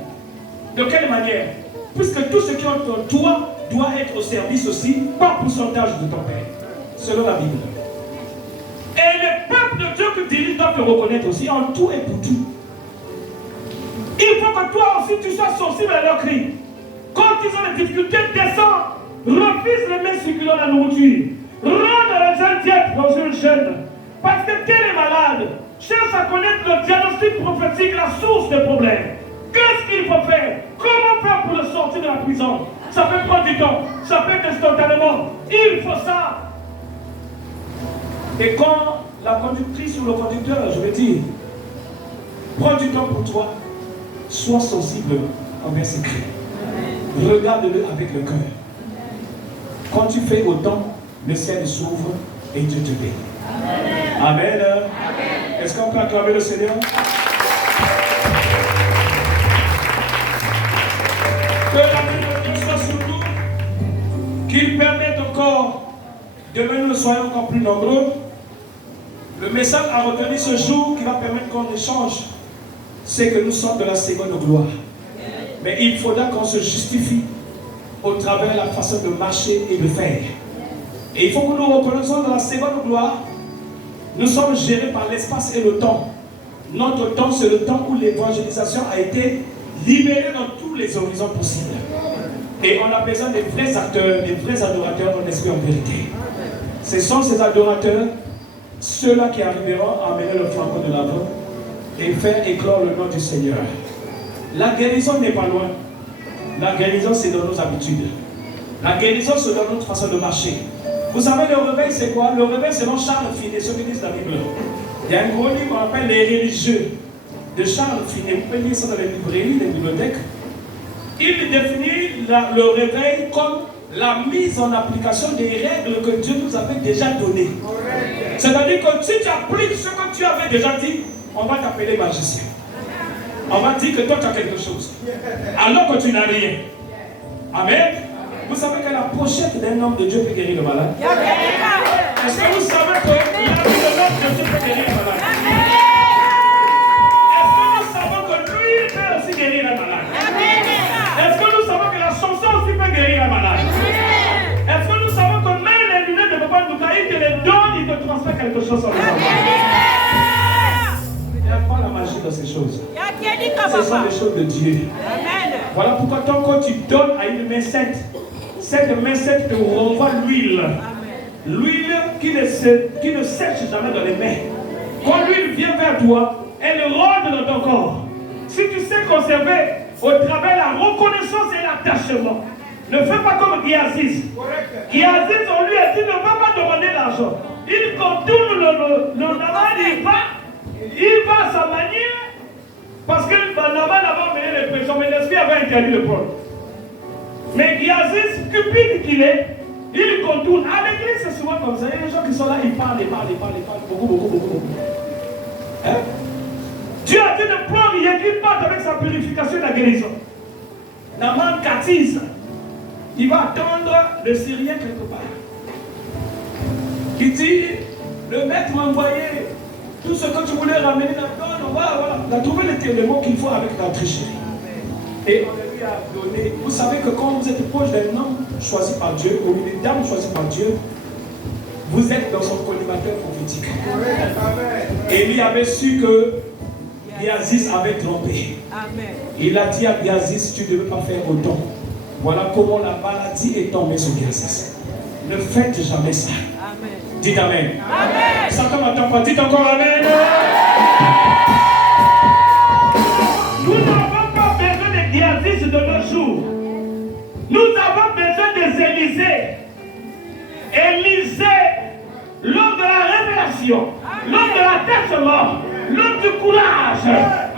De quelle manière? Puisque tout ce qui est en toi doit être au service aussi par pourcentage de ton père, selon la Bible. Et le peuple de Dieu que dirige doit te reconnaître aussi en tout et pour tout. Il faut que toi aussi tu sois sensible à leurs cris. Quand ils ont des difficultés, descends, refuse les mains circulant la nourriture. Rends les jeunes diètes dans une chaîne. Parce que tel est malade. Cherche à connaître le diagnostic prophétique, la source des problèmes. Qu'est-ce qu'il faut faire? Comment faire pour le sortir de la prison? Ça peut prendre du temps, ça peut être instantanément. Il faut ça. Et quand la conductrice ou le conducteur, je veux dire, prends du temps pour toi, sois sensible envers ses cris. Regarde-le avec le cœur. Quand tu fais autant, le ciel s'ouvre et Dieu te bénit. Amen. Amen. Est-ce qu'on peut acclamer le Seigneur? Que la main de Dieu soit sur nous, qu'il permette encore, demain nous soyons encore plus nombreux, Le message à retenir ce jour qui va permettre qu'on échange, c'est que nous sommes de la seconde gloire. Mais il faudra qu'on se justifie au travers de la façon de marcher et de faire. Et il faut que nous reconnaissions dans la seconde gloire, nous sommes gérés par l'espace et le temps. Notre temps, c'est le temps où l'évangélisation a été libérée dans tous les horizons possibles. Et on a besoin des vrais acteurs, des vrais adorateurs en esprit en vérité. Ce sont ces adorateurs, ceux-là qui arriveront à amener le flambeau de l'avant et faire éclore le nom du Seigneur. La guérison n'est pas loin. La guérison, c'est dans nos habitudes. La guérison, c'est dans notre façon de marcher. Vous savez, le réveil, c'est quoi? Le réveil, c'est dans Charles Finet, ceux qui lisent la Bible. Il y a un gros livre qu'on appelle Les religieux de Charles Finet. Vous pouvez lire ça dans les librairies, les bibliothèques. Il définit le réveil comme la mise en application des règles que Dieu nous avait déjà données. C'est-à-dire que si tu appliques ce que tu avais déjà dit, on va t'appeler magicien. On va dire que toi tu as quelque chose, alors que tu n'as rien. Amen. Vous savez que la pochette d'un homme de Dieu peut guérir le malade. Est-ce que vous savez que la vie de l'homme de Dieu peut guérir le malade? Est-ce que nous savons que l'huile peut aussi guérir un malade? Est-ce que nous savons que la chanson aussi peut guérir un malade? Est-ce que nous savons que même les lunettes ne peuvent pas nous trahir, que les dons, ils te transmettent quelque chose sur les enfants? Il n'y a pas la magie dans ces choses. Ce sont des choses de Dieu. Voilà pourquoi tant que tu donnes à une main sainte, cette main sainte te renvoie l'huile. L'huile qui ne sèche jamais dans les mains. Quand l'huile vient vers toi, elle rôde dans ton corps. Si tu sais conserver au travers la reconnaissance et l'attachement, ne fais pas comme Giaziz. Giaziz, on lui a dit ne va pas demander l'argent. Il contourne le Naman, il va à sa manière, parce que Naman avait mené les pressions, mais l'esprit avait interdit le prendre. Mais Giaziz, cupide qu'il est, il contourne. À l'église, c'est souvent comme ça. Il y a des gens qui sont là, ils parlent, beaucoup. Hein? Dieu a dit de prendre, il part avec sa purification et la guérison. Naman catise. Il va attendre le Syrien quelque part. Il dit, le maître m'a envoyé tout ce que tu voulais ramener là-dedans. Voilà. Il a trouvé les mots qu'il faut avec la tricherie. Et on lui a donné. Vous savez que quand vous êtes proche d'un homme choisi par Dieu, ou d'une dame choisie par Dieu, vous êtes dans son collimateur prophétique. Et lui avait su que Giaziz avait trompé. Il a dit à Giaziz, tu ne devais pas faire autant. Voilà comment la maladie est tombée sur Giaziz. Ne faites jamais ça. Amen. Dites Amen. Amen. Satan m'attend pas. Dites encore Amen. Nous n'avons pas besoin de Giaziz de nos jours. Nous avons besoin des Élisée. Élisée, l'homme de la révélation, l'homme de l'attachement, l'homme du courage.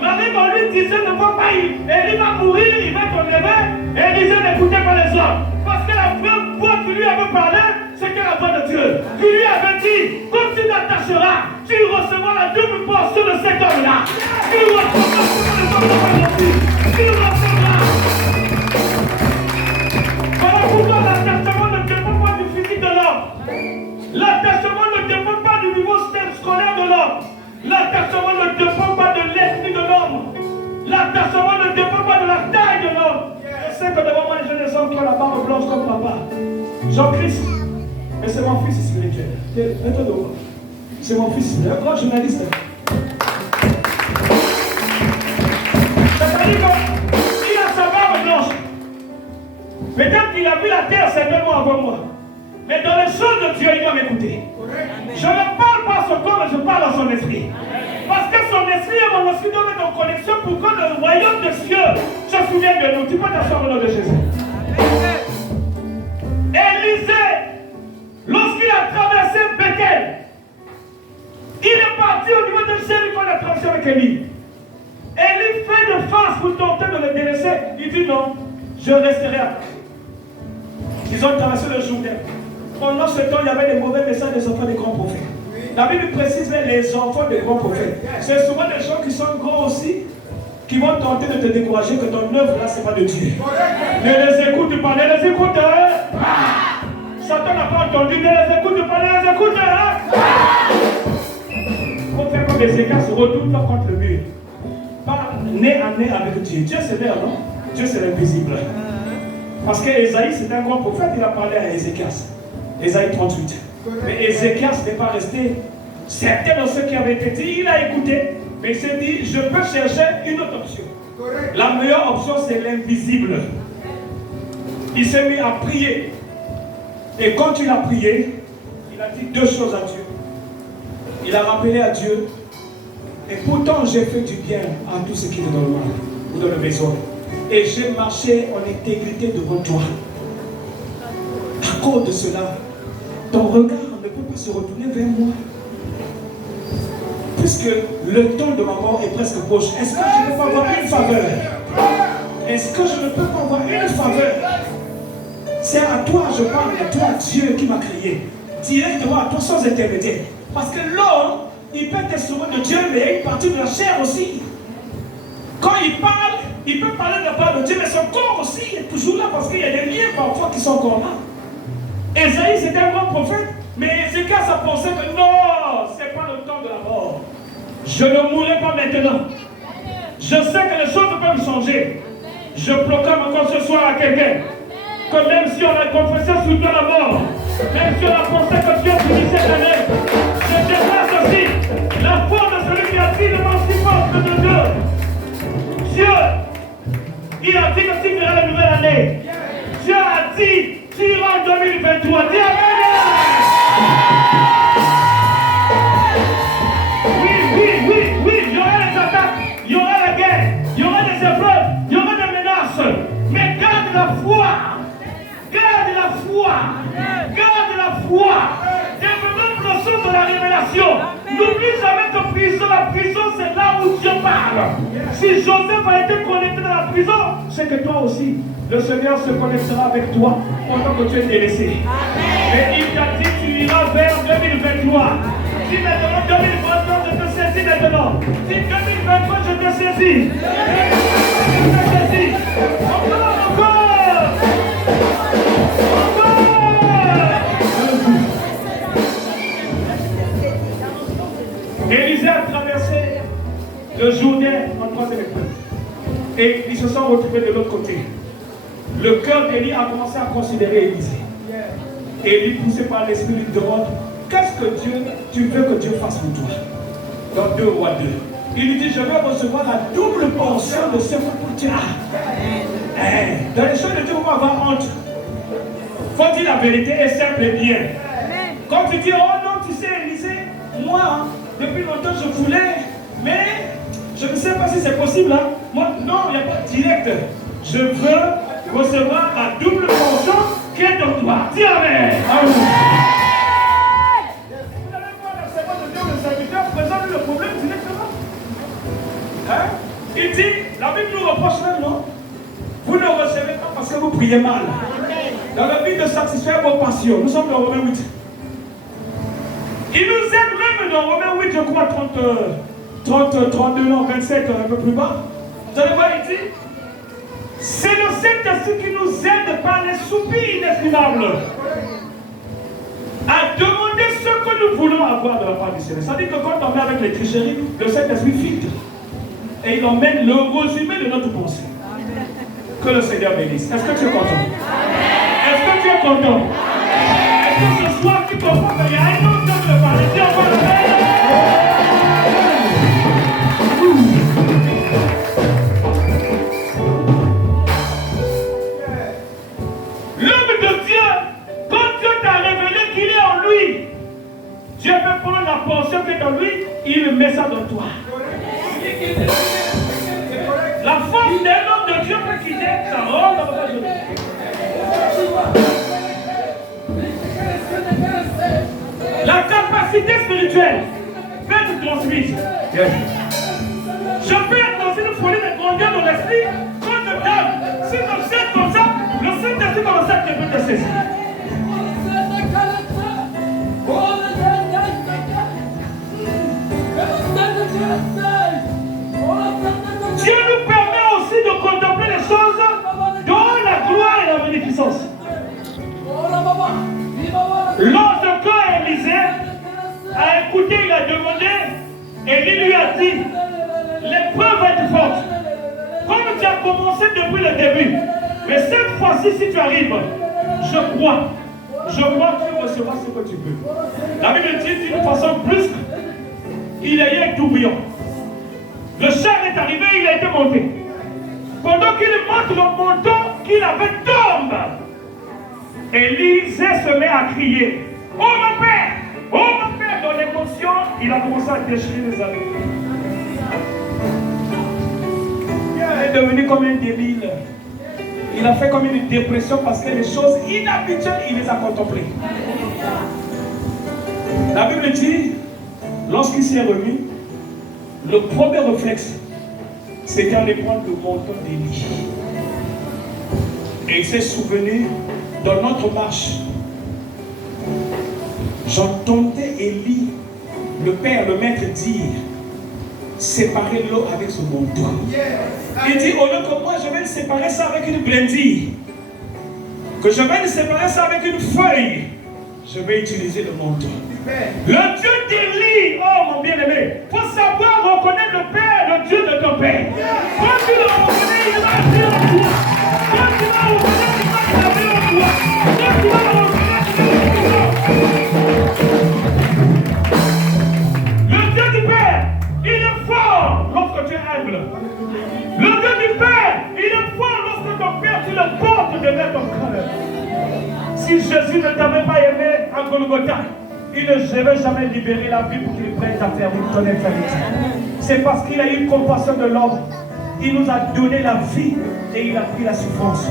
Marie, on lui disait ne va pas, il va mourir, il va te lever. Élisée n'écoutait pas les hommes. Parce que la vraie voix qui lui avait parlé, c'était la voix de Dieu. Qui lui avait dit, comme tu t'attacheras, tu recevras la double portion de cet homme-là. Tu recevras ce que les hommes ont dit. Tu recevras. Voilà pourquoi l'attachement ne dépend pas du physique de l'homme. L'attachement ne dépend pas du niveau scolaire de l'homme. L'attachement ne dépend pas de l'esprit de l'homme. L'attachement ne dépend pas de la taille de l'homme. Je sais que devant moi, j'ai des hommes qui ont la barbe blanche comme papa. Jean-Christ. Mais c'est mon fils spirituel. C'est mon fils, un grand journaliste. C'est-à-dire qu'il a sa barbe blanche. Peut-être qu'il a vu la terre certainement avant moi. Mais dans les choses de Dieu, il doit m'écouter. Je ne parle pas à son corps, mais je parle à son esprit. Parce que son esprit et mon esprit doivent être en connexion pour que le royaume des cieux se souvienne de nous. Tu peux t'asseoir au nom de Jésus. Élisée, lorsqu'il a traversé Bethel, il est parti au niveau de Jéricho, il a traversé avec Élie. Élie fait de face pour tenter de le délaisser. Il dit non, je resterai à toi. Ils ont traversé le Jourdain. Pendant ce temps, il y avait des mauvais messages des enfants des grands prophètes. La Bible précise les enfants des grands prophètes. C'est souvent des gens qui sont grands aussi, qui vont tenter de te décourager que ton œuvre là, ce n'est pas de Dieu. Ne les écoute pas, ne les écoute pas. Satan n'a pas entendu, ne les écoute pas, ne les écoute pas. comme Ézéchias se retourne contre le mur. Pas nez à nez avec Dieu. Dieu c'est l'air, non? Dieu c'est l'invisible. Parce qu'Ésaïe c'était un grand prophète, il a parlé à Ézéchias. Ésaïe 38. Mais Ézéchias n'est pas resté certain de ce qui avait été dit. Il a écouté, mais il s'est dit, je peux chercher une autre option. La meilleure option c'est l'invisible. Il s'est mis à prier. Et quand il a prié, il a dit deux choses à Dieu. Il a rappelé à Dieu, et pourtant j'ai fait du bien à tous ceux qui étaient dans le mal ou dans le maison. Et j'ai marché en intégrité devant toi. À cause de cela, ton regard ne peut pas se retourner vers moi. Puisque le temps de ma mort est presque proche, est-ce que je ne peux pas avoir une faveur? Est-ce que je ne peux pas avoir une faveur? C'est à toi je parle, à toi Dieu qui m'a créé. Directement à toi sans intermédiaire. Parce que l'homme, il peut être instrument de Dieu, mais il y a une partie de la chair aussi. Quand il parle, il peut parler de la part de Dieu, mais son corps aussi est toujours là parce qu'il y a des liens parfois qui sont encore là. Ésaïe c'était un grand prophète, mais Ézéchias a pensé que non, ce n'est pas le temps de la mort. Je ne mourrai pas maintenant. Je sais que les choses peuvent changer. Je proclame encore ce soir à quelqu'un que même si on a confessé sur toi la mort, même si on a pensé que Dieu finissait cette année, je déplace aussi la foi de celui qui a dit l'émancipation de Dieu. Dieu, il a dit que tu verras la nouvelle année. Dieu a dit, tu iras en 2023. Dis Amen. Oui, il y aura les attaques, il y aura la guerre, il y aura des épreuves, il y aura des menaces. Mais garde la foi. Garde la foi. Garde la foi. Développe le sens de la révélation. N'oublie jamais que prison, la prison c'est là où Dieu parle. Si Joseph a été connecté dans la prison, c'est que toi aussi, le Seigneur se connectera avec toi pendant que tu es délaissé. Et il t'a dit tu iras vers 2023. Si maintenant 2023 je te saisis maintenant. Si 2023 je te saisis. Je te saisis. Encore. Élisée a traversé le Jourdain en 3e épreuve. Et ils se sont retrouvés de l'autre côté. Le cœur d'Élie a commencé à considérer Élisée. Et Élie, poussé par l'esprit, lui demande, qu'est-ce que tu veux que Dieu fasse pour toi? Dans 2 Rois 2. Il lui dit, je veux recevoir la double portion de ce que tu as. Dans les choses de Dieu, on va avoir honte. Faut dire la vérité est simple et bien. Quand tu dis, oh non, tu sais, Élisée, moi, depuis longtemps je voulais, mais je ne sais pas si c'est possible. Hein. Moi, non, il n'y a pas de direct. Je veux recevoir la double portion qui est en toi. Dis Amen. Amen. Vous allez voir la servante de Dieu, le serviteur, présente le problème directement. Hein? Il dit, la Bible nous reproche même, non? Vous ne recevez pas parce que vous priez mal. Dans le but de satisfaire vos passions. Nous sommes dans Romains 8. Il nous aide même dans Romains 8, je crois, 32, non, 27, un peu plus bas. Vous allez voir, il dit, c'est le Saint-Esprit qui nous aide par les soupirs inexprimables à demander ce que nous voulons avoir de la part du Seigneur. Ça dit que quand on met avec les tricheries, le Saint-Esprit filtre. Et il emmène le résumé de notre pensée. Que le Seigneur bénisse. Est-ce que tu es content? Est-ce que tu es content? Est-ce que ce soir tu comprends qu'il y a un autre temps de parler? Dis encore l'homme de Dieu, quand Dieu t'a révélé qu'il est en lui, Dieu peut prendre la portion qui est en lui, il met ça dans toi. La force d'un homme de Dieu peut quitter sa robe dans la journée. La capacité spirituelle peut être transmise. Yes. Je peux être dans une folie de grandeur dans l'esprit. Quand je donne, si je jette comme ça, le Saint-Esprit dans le cercle peut te saisir. Dieu nous permet aussi de contempler les choses dans la gloire et la magnificence. Lorsque Élisée a écouté, il a demandé, et Élie lui a dit, l'épreuve va être forte. Comme tu as commencé depuis le début. Mais cette fois-ci, si tu arrives, je crois que tu recevras ce que tu veux. La Bible dit d'une façon brusque, il y a eu un tourbillon. Le char est arrivé, il a été monté. Pendant qu'il monte, le manteau qu'il avait tombe. Élisée se met à crier, oh mon père, dans l'émotion, il a commencé à déchirer les habits. Il est devenu comme un débile. Il a fait comme une dépression parce que les choses inhabituelles, il les a contemplées. La Bible dit, lorsqu'il s'est remis, le premier réflexe, c'était d'aller prendre le manteau d'Élie. Et il s'est souvenu, dans notre marche, j'entendais Élie, le père, le maître, dire, séparer l'eau avec ce manteau. Il dit, au lieu que moi je vais séparer ça avec une blendille, que je vais séparer ça avec une feuille, je vais utiliser le manteau. Le Dieu d'Élie, oh mon bien-aimé, il faut savoir reconnaître le Père, le Dieu de ton Père. Quand tu le reconnais, il va agir en toi. Quand tu vas reconnaître, il va travailler en toi. Quand tu vas reconnaître, le Dieu du Père, il est fort lorsque tu es humble. Le Dieu du Père, il est fort lorsque ton Père, tu le portes devant ton cœur. Si Jésus ne t'avait pas aimé à Golgotha, il ne devait jamais libérer la vie pour qu'il prenne ta ton infirmité. C'est parce qu'il a eu compassion de l'homme. Il nous a donné la vie et il a pris la souffrance.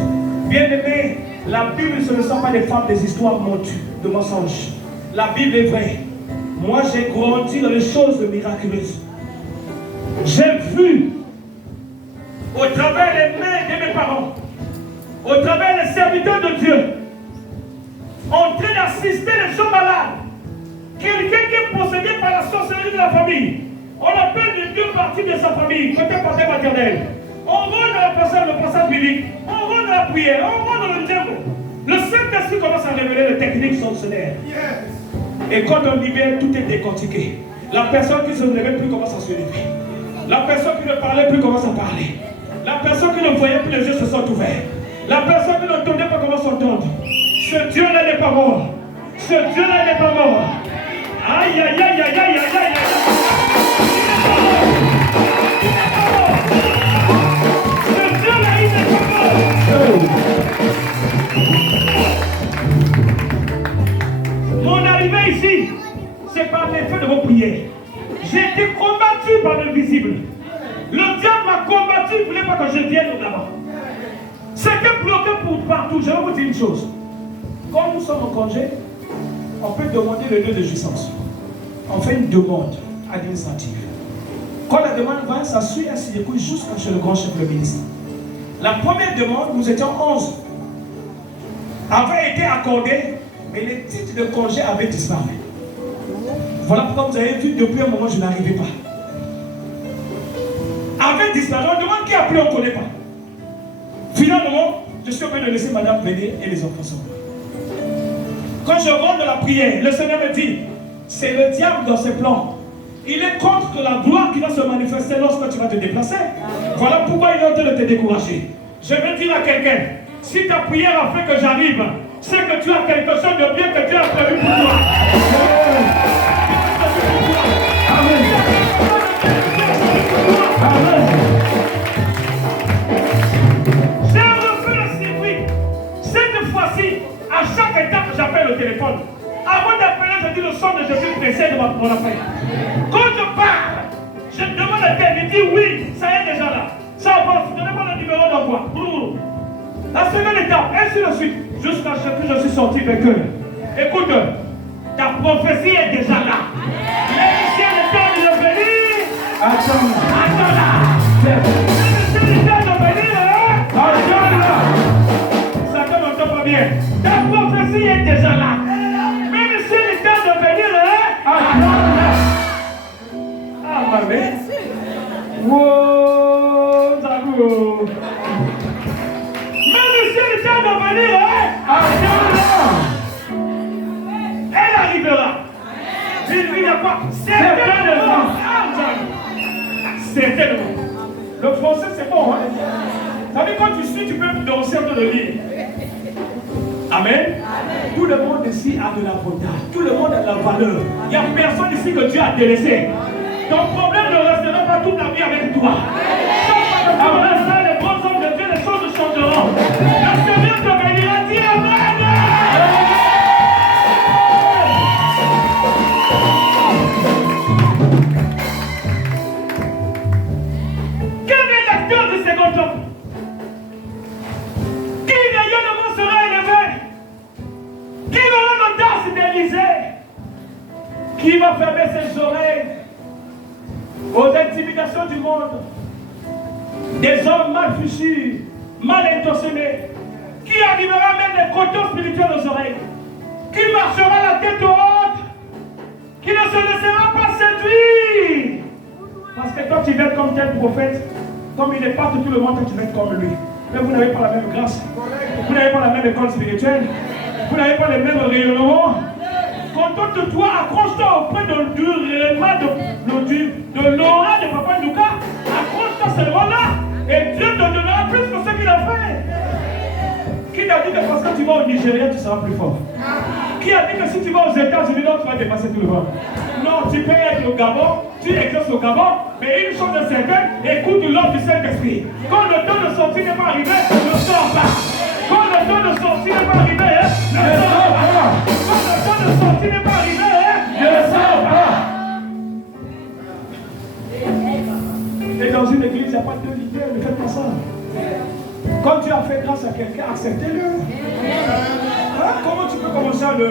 Bien-aimé, la Bible, ce ne sont pas des femmes des histoires de mensonges. La Bible est vraie. Moi, j'ai grandi dans les choses miraculeuses. J'ai vu, au travers les mains de mes parents, au travers les serviteurs de Dieu, en train d'assister les gens malades. Quelqu'un qui est possédé par la sorcellerie de la famille. On appelle les deux parties de sa famille, côté pater maternel. On rentre dans la personne, le passage biblique. On rentre dans la prière, on rentre dans le diable. Le Saint-Esprit commence à révéler les techniques sorcellaires. Et quand on libère, tout est décortiqué. La personne qui ne se levait plus commence à se lever. La personne qui ne parlait plus commence à parler. La personne qui ne voyait plus, les yeux se sont ouverts. La personne qui n'entendait pas commence à entendre. Ce Dieu-là n'est pas mort. Ce Dieu-là n'est pas mort. Aïe, aïe, aïe, aïe, aïe, aïe, aïe, aïe. Ce Dieu-là, il n'est pas mort. Mon arrivée ici, c'est par l'effet de vos prières. J'ai été combattu par l'invisible. Le diable m'a combattu, il ne voulait pas que je vienne là-bas. C'était bloqué pour partout. Je vais vous dire une chose. Quand nous sommes en congé, on peut demander le lieu de jouissance. On fait une demande administrative. Quand la demande va, ça suit un circuit jusqu'à chez le grand chef de ministre. La première demande, nous étions 11, avait été accordée, mais les titres de congé avaient disparu. Voilà pourquoi vous avez vu, depuis un moment, je n'arrivais pas. Avait disparu, on demande qui a pris, on ne connaît pas. Finalement, je suis obligé de laisser madame venir et les enfants sont là. Quand je rentre dans la prière, le Seigneur me dit, c'est le diable dans ses plans. Il est contre la gloire qui va se manifester lorsque tu vas te déplacer. Voilà pourquoi il est en train de te décourager. Je veux dire à quelqu'un, si ta prière a fait que j'arrive, c'est que tu as quelque chose de bien que Dieu a prévu pour toi. Amen. Amen. J'ai refait le circuit. Cette fois-ci, à chaque étape, j'appelle le téléphone. Avant d'appeler, je dis le sang de Jésus précède mon appel. Quand je parle, je demande à Dieu, il dit oui, ça y est déjà là. Ça avance, donnez-moi le numéro d'envoi. La seconde étape, ainsi de suite, jusqu'à ce que je suis sorti vainqueur. Écoute, ta prophétie est déjà là. Mais si elle est temps de venir, attends là. Mais si elle est temps de venir, attends là. Ça ne m'entend pas bien. Ta prophétie est déjà là. Même si elle est temps de venir, attends là. Ah, ma mère. Wow, Zago. Même si elle est temps de venir, attends là. Elle arrivera. Il n'y a pas certainement. certainement. Le français, c'est bon, hein? Ça veut dire quand tu suis, tu peux danser en train de lire. Amen. Tout le monde ici a de la beauté. Tout le monde a de la valeur. Il n'y a personne ici que Dieu a délaissé. Ton problème ne restera pas toute la vie avec toi. Après ça, les bons hommes de Dieu, les choses changeront. Le Seigneur te bénira. Dis Amen. Quel est l'acteur du second homme? Qui rayonnement sera élevé? Qui aura l'audace d'Élysée? Qui va fermer ses oreilles aux intimidations du monde? Des hommes mal fichus, mal intentionnés, qui arrivera même des cotons spirituels aux oreilles, qui marchera la tête haute, qui ne se laissera pas séduire. Parce que toi tu vas être comme tel prophète, comme il est partout tout le monde, tu vas être comme lui. Mais vous n'avez pas la même grâce, vous n'avez pas la même école spirituelle, vous n'avez pas les mêmes rayonnements. Contente-toi, accroche-toi auprès du rayonnement de l'aura de Papa Luka. Accroche-toi seulement là, et Dieu te donnera plus que ce qu'il a fait. Qui t'a dit que parce que tu vas au Nigeria, tu seras plus fort? Qui a dit que si tu vas aux États-Unis, tu vas dépasser tout le monde? Non, tu peux être au Gabon, tu exerces au Gabon, mais une chose est certaine, écoute l'ordre du Saint-Esprit. Quand le temps de sortir n'est pas arrivé, ne sors pas. Quand le temps de sortir n'est pas arrivé, ne sors pas. Quand le temps de sortir n'est pas arrivé, ne sors pas. Et dans une église, il n'y a pas de leader, ne faites pas ça. Quand tu as fait grâce à quelqu'un, acceptez-le. Hein? Comment tu peux commencer à le...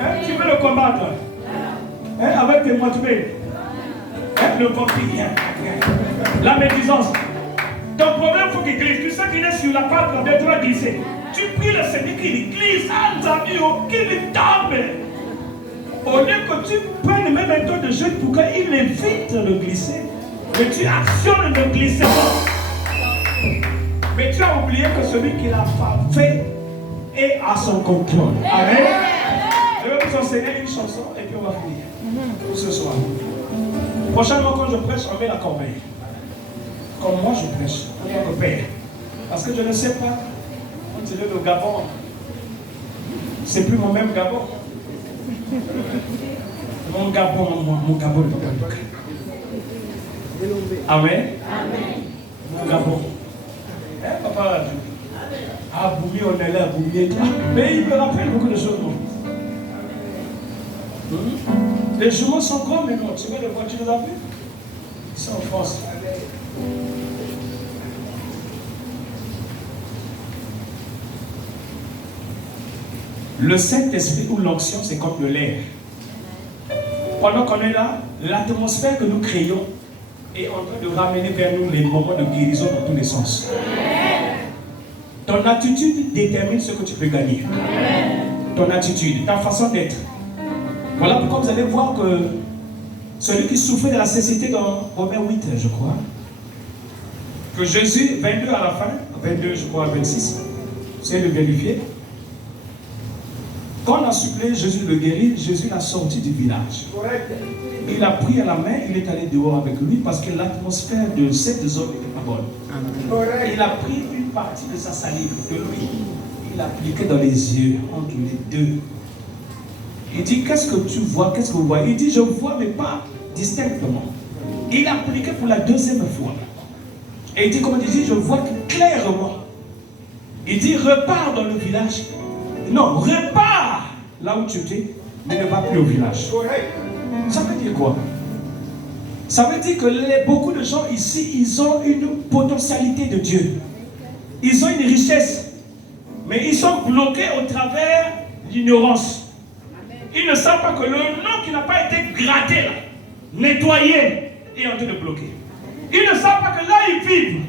Hein? Tu veux le combattre, hein? Avec tes motivés. Hein? Le vampire. La médisance. Ton problème, il faut qu'il glisse. Tu sais qu'il est sur la patte, tu vas glisser. Tu pries le Seigneur qu'il glisse. Qu'il tombe. Au lieu que tu prennes le même méthode de jeu pour qu'il évite de glisser. Mais tu actionnes le glissement. Mais tu as oublié que celui qui l'a fait est à son contrôle. Amen. Je vais vous enseigner une chanson et puis on va finir pour ce soir. Prochainement, quand je prêche, on met la corbeille. Comme moi, je prêche en tant que père. Parce que je ne sais pas, on dirait le Gabon. C'est plus mon même Gabon. Mon Gabon, mon Gabon. Amen. Mon Gabon. Hein, papa? Ah, Boumi, on est là, Boumi. Mais il me rappelle beaucoup de choses. Les jumeaux sont grands, mais non. Tu vois les voitures là-bas? Ils sont en France. Le Saint-Esprit ou l'onction, c'est comme de l'air. Pendant qu'on est là, l'atmosphère que nous créons est en train de ramener vers nous les moments de guérison dans tous les sens. Ton attitude détermine ce que tu peux gagner. Ton attitude, ta façon d'être. Voilà pourquoi vous allez voir que celui qui souffrait de la cécité dans Romains 8, je crois, que Jésus, 22 à la fin, 22 je crois, 26, vous allez le vérifier. Quand on a supplié Jésus de le guérir, Jésus l'a sorti du village. Il a pris à la main, il est allé dehors avec lui parce que l'atmosphère de cette zone n'était pas bonne. Il a pris une partie de sa salive, de lui, il l'a appliqué dans les yeux, entre les deux. Il dit, qu'est-ce que tu vois, qu'est-ce que vous voyez? Il dit, je vois, mais pas distinctement. Il a appliqué pour la deuxième fois. Et il dit, comment il dit, je vois clairement. Il dit, repars dans le village. Non, repars là où tu étais, mais ne va plus au village. Ça veut dire quoi? Ça veut dire que beaucoup de gens ici, ils ont une potentialité de Dieu. Ils ont une richesse. Mais ils sont bloqués au travers l'ignorance. Ils ne savent pas que le nom qui n'a pas été gratté là, nettoyé, est en train de bloquer. Ils ne savent pas que là ils vivent,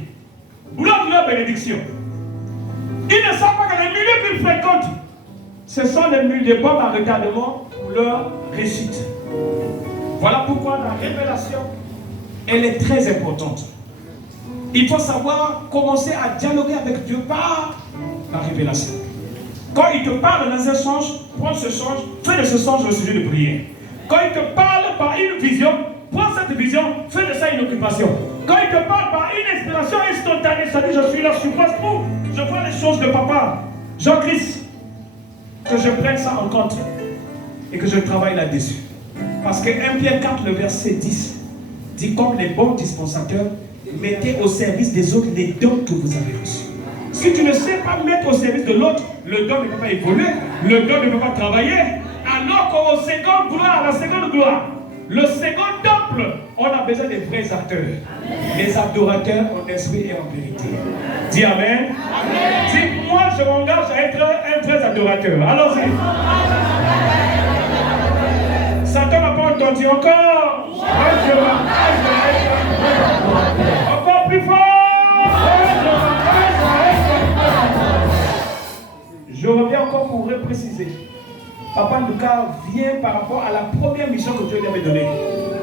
bloquent leur bénédiction. Ils ne savent pas que les milieux qu'ils fréquentent, ce sont les milieux de bombes à retardement pour leur réussite. Voilà pourquoi la révélation, elle est très importante. Il faut savoir commencer à dialoguer avec Dieu par la révélation. Quand il te parle dans un songe, prends ce songe, fais de ce songe le sujet de prière. Quand il te parle par une vision, prends cette vision, fais de ça ça une occupation. Quand il te parle par une inspiration instantanée, ça dit je suis là, je suis pas pour. Je vois les choses de papa, Jean-Christ, que je prenne ça en compte et que je travaille là-dessus. Parce que 1 Pierre 4, le verset 10, dit comme les bons dispensateurs, mettez au service des autres les dons que vous avez reçus. Si tu ne sais pas mettre au service de l'autre, le don ne peut pas évoluer, le don ne peut pas travailler. Alors qu'au second gloire, la seconde gloire, le second temple, on a besoin des vrais acteurs. Amen. Les adorateurs en esprit et en vérité. Dis Amen. Amen. Dis moi je m'engage à être un vrai adorateur. Allons-y. Satan n'a pas entendu encore. Encore plus fort. Je reviens encore pour repréciser. Papa Lucas vient par rapport à la première mission que Dieu lui avait donnée,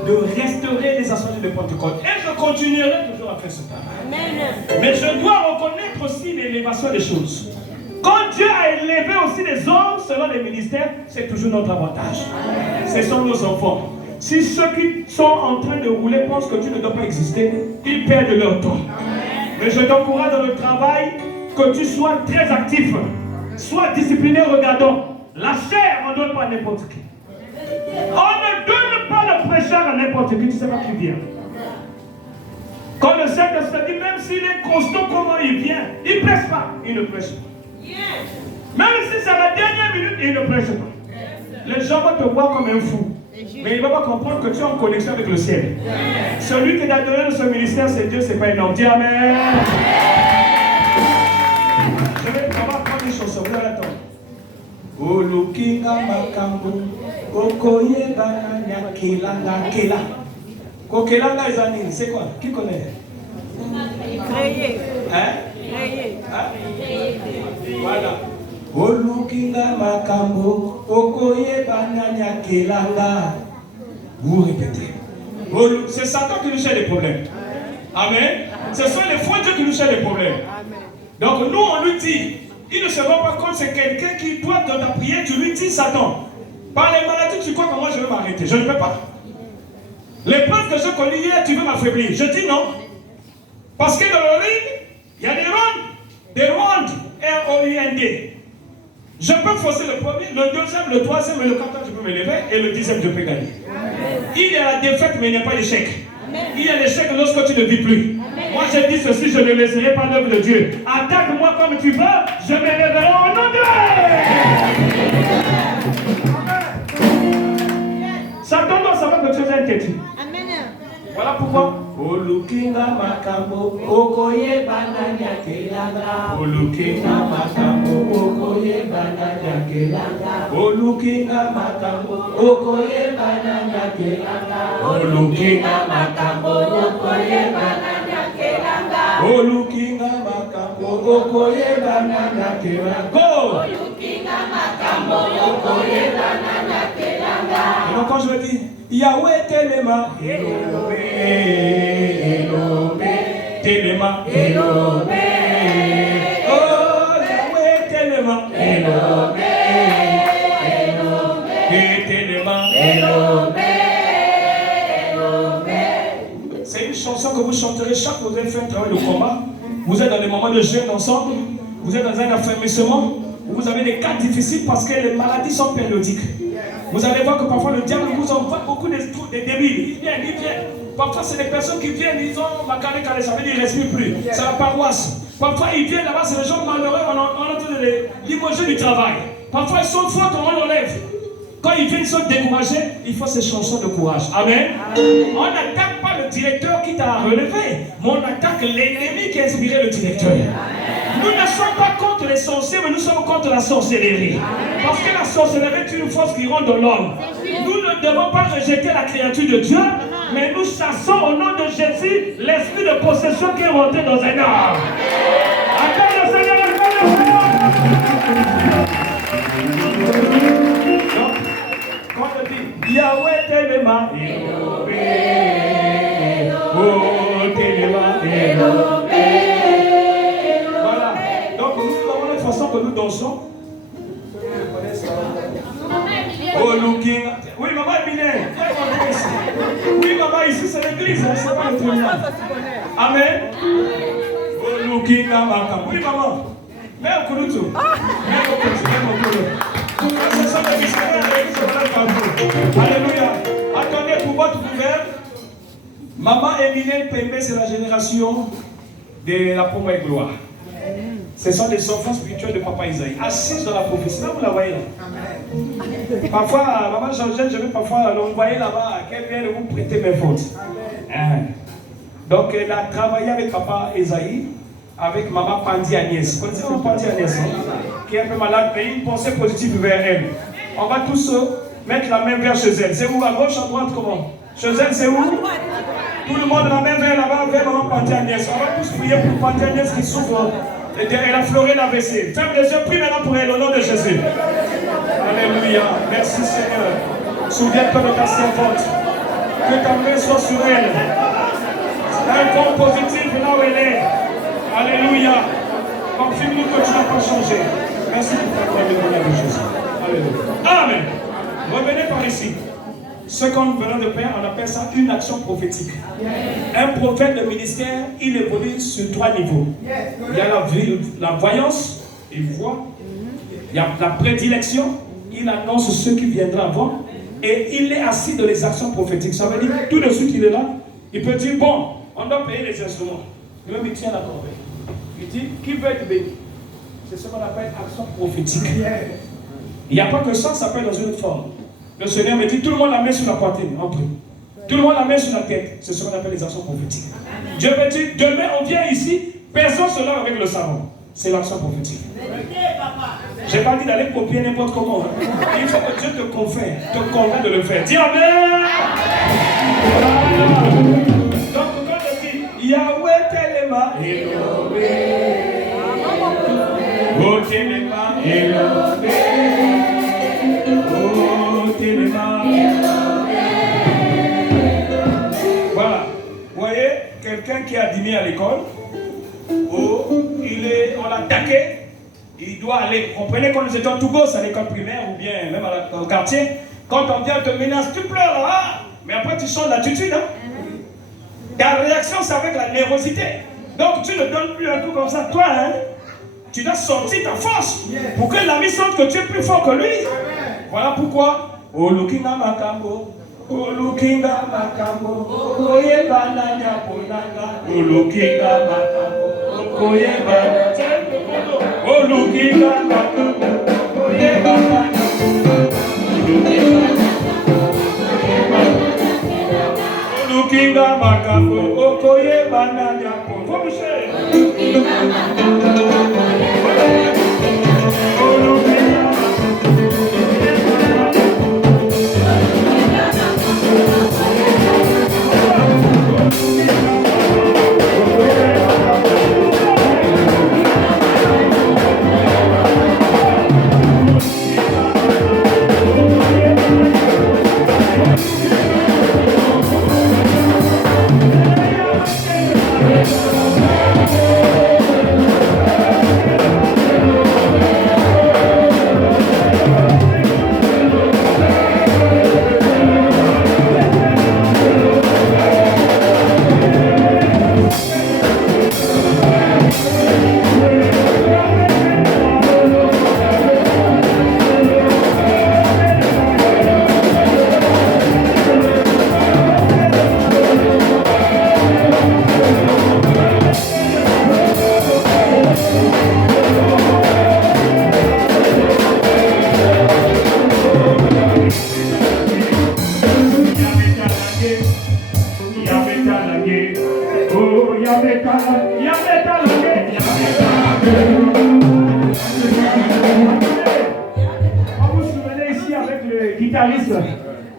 de restaurer les assemblées de Pentecôte. Et je continuerai toujours à faire ce travail. Mais je dois reconnaître aussi l'élévation des choses. Quand Dieu a élevé aussi les hommes selon les ministères, c'est toujours notre avantage. Ce sont nos enfants. Si ceux qui sont en train de rouler pensent que tu ne dois pas exister, ils perdent leur temps. Mais je t'encourage dans le travail que tu sois très actif. Sois discipliné, regardons. La chair, on ne donne pas à n'importe qui. On ne donne pas le prêcheur à n'importe qui, tu ne sais pas qui vient. Quand le Seigneur se dit, même s'il est costaud, comment il vient, il ne prêche pas, il ne prêche pas. Même si c'est la dernière minute, il ne prêche pas. Les gens vont te voir comme un fou. Mais il ne va pas comprendre que tu es en connexion avec le ciel. Celui qui t'a donné ce ministère, c'est Dieu, c'est pas un homme. Dis Amen. Je vais prendre une chanson, vous allez attendre. Olukinga makambo, okoye bananya kelanga kela. Kokelanga ezani, c'est quoi? Qui connaît? Créer. Hein? Créer. Hein? Voilà. Olukinga makambo, okoye bananya kelanga. Vous répétez. C'est Satan qui nous cherche des problèmes. Amen. Ce sont les faux dieux qui nous cherchent des problèmes. Donc nous on lui dit. Il ne se rend pas compte, c'est quelqu'un qui doit dans ta prière, tu lui dis Satan, par les maladies, tu crois que moi je vais m'arrêter. Je ne peux pas. Les preuves que j'ai connues hier, tu veux m'affaiblir. Je dis non. Parce que dans le ring, il y a des rounds, R-O-U-N-D. Je peux forcer le premier, le deuxième, le troisième et le quatrième, je peux me lever, et le 10e, je peux gagner. Il y a la défaite, mais il n'y a pas d'échec. Il y a l'échec lorsque tu ne vis plus. Moi j'ai dit ceci, je ne laisserai pas l'œuvre de Dieu. Attaque-moi comme tu veux, je me lèverai au nom de Dieu. Satan doit savoir que tu es un têtu. Voilà pourquoi. Olukinga makambo, okoye bananya kelanga. Olukinga makambo, okoye bananya kelanga. Olukinga makambo, okoye bananya kelanga. Olukinga makambo, okoye bananya kelanga. Olukinga makambo, okoye bananya kelanga. Olukinga makambo, okoye bananya kelanga. Et donc quand je me dis Yahweh Telema, Elomé, Elomé, Telema, Elomé, oh Yahweh Telema, Elomé, Elomé, Telema, Elomé, Elomé. C'est une chanson que vous chanterez chaque fois que vous avez fait un travail de combat. Vous êtes dans des moments de jeûne ensemble, vous êtes dans un affermissement, vous avez des cas difficiles parce que les maladies sont périodiques. Vous allez voir que parfois le diable vous envoie beaucoup de débiles. Il vient. Parfois c'est des personnes qui viennent, ils ont ma carré, ça veut dire qu'ils ne respirent plus. C'est la paroisse. Parfois ils viennent là-bas, c'est des gens malheureux, on a train de les limoger du travail. Parfois ils sont forts, on enlève. Quand ils viennent, ils sont découragés, il faut ces chansons de courage. Amen. On n'attaque pas le directeur qui t'a relevé, mais on attaque l'ennemi qui a inspiré le directeur. Nous ne sommes pas contre les sorciers, mais nous sommes contre la sorcellerie. Parce que la sorcellerie est une force qui rentre dans l'homme. Nous ne devons pas rejeter la créature de Dieu, mais nous chassons au nom de Jésus l'esprit de possession qui est rentré dans un homme. Accorde le Seigneur, accorde le Seigneur. Donc, quand on dit Yahweh Telema, Elomé, oh Telema, Elomé. Façon que nous dansons. Oh, looking. Oui, maman Emile. Oui, maman, ici c'est l'église, c'est pas le tribunal. Amen. Oui, maman. Mère Kouloutou. Ce sont des missionnaires de l'église. Alléluia. Attendez pour votre ouvert. Maman Émile Pembe, c'est la génération de la promesse et gloire. Ce sont les enfants spirituels de Papa Isaïe, assis dans la prophétie. Là, vous la voyez là. Parfois, maman Jean-Jean, je vais parfois l'envoyer là-bas, qu'elle vienne vous prêter mes fautes. Donc, elle a travaillé avec Papa Isaïe, avec maman Pandi Agnès. Vous connaissez Pandi Agnès, qui est un peu malade, mais une pensée positive vers elle. On va tous mettre la main vers chez elle. C'est où, à gauche, à droite, comment? Chez elle, c'est où? Tout le monde la main vers là-bas, vers maman Pandi Agnès. On va tous prier pour Pandi Agnès qui souffre. Elle a fleuré l'AVC. Ferme les yeux, prie maintenant pour elle, au nom de Jésus. Alléluia. Merci Seigneur. Souviens-toi de ta servante. Que ta main soit sur elle. Un corps positif là où elle est. Alléluia. Confirme-nous que tu n'as pas changé. Merci pour ta gloire au nom de Jésus. Alléluia. Amen. Revenez par ici. Ce qu'on venait de faire, on appelle ça une action prophétique. Un prophète de ministère, il évolue sur 3 niveaux. Il y a la voyance, il voit. Il y a la prédilection, il annonce ce qui viendra avant. Et il est assis dans les actions prophétiques. Ça veut dire que tout de suite il est là. Il peut dire, bon, on doit payer les instruments. Et même il tient la corbeille. Il dit, qui veut être béni? C'est ce qu'on appelle action prophétique. Il n'y a pas que ça peut dans une autre forme. Le Seigneur me dit, tout le monde la met sur la poitrine, en prie. Tout le monde la met sur la tête. C'est ce qu'on appelle les actions prophétiques. Dieu me dit, demain on vient ici, personne se lave avec le savon. C'est l'action prophétique. Je n'ai pas dit d'aller copier n'importe comment. Il faut que Dieu te convainc de le faire. Dis Amen. Voilà. Donc quand je dis, Yahweh Telema, Oh Telema, voilà. Vous voyez, quelqu'un qui a dîné à l'école, on l'a attaqué, il doit aller. Vous comprenez, quand nous étions à Tougos à l'école primaire ou bien même au quartier, quand on vient te menace, tu pleures là, mais après tu changes l'attitude. Ta réaction, c'est avec la nervosité. Donc tu ne donnes plus un coup comme ça, toi, tu dois sortir ta force pour que l'ami sente que tu es plus fort que lui. Voilà pourquoi. Olukinga makambo, Olukinga makambo, Oyeba nanya ponanga, Olukinga makambo, Oyeba, Olukinga makambo, Oyeba nanya, Olukinga makambo, Oyeba nanya ponanga. Faut bouger.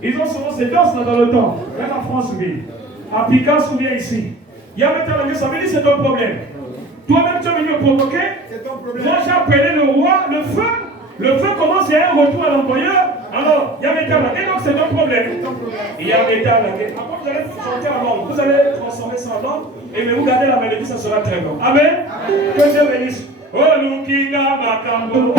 Ils ont souvent ces danses là dans le temps, même en France, oui. À Picasso, ou bien ici. Ça veut dire c'est ton problème. Toi-même, tu es venu me provoquer. C'est ton problème. Moi, j'ai appelé le roi, le feu. Le feu commence, il y a un retour à l'employeur. Alors, il y a Métalagé, donc c'est ton problème. Il y a Métalagé. Après, vous allez chanter en langue. Vous allez transformer ça en langue. Et mais vous gardez la mélodie, ça sera très bon. Amen. Que Dieu bénisse. Oh, Lukinga Makambo.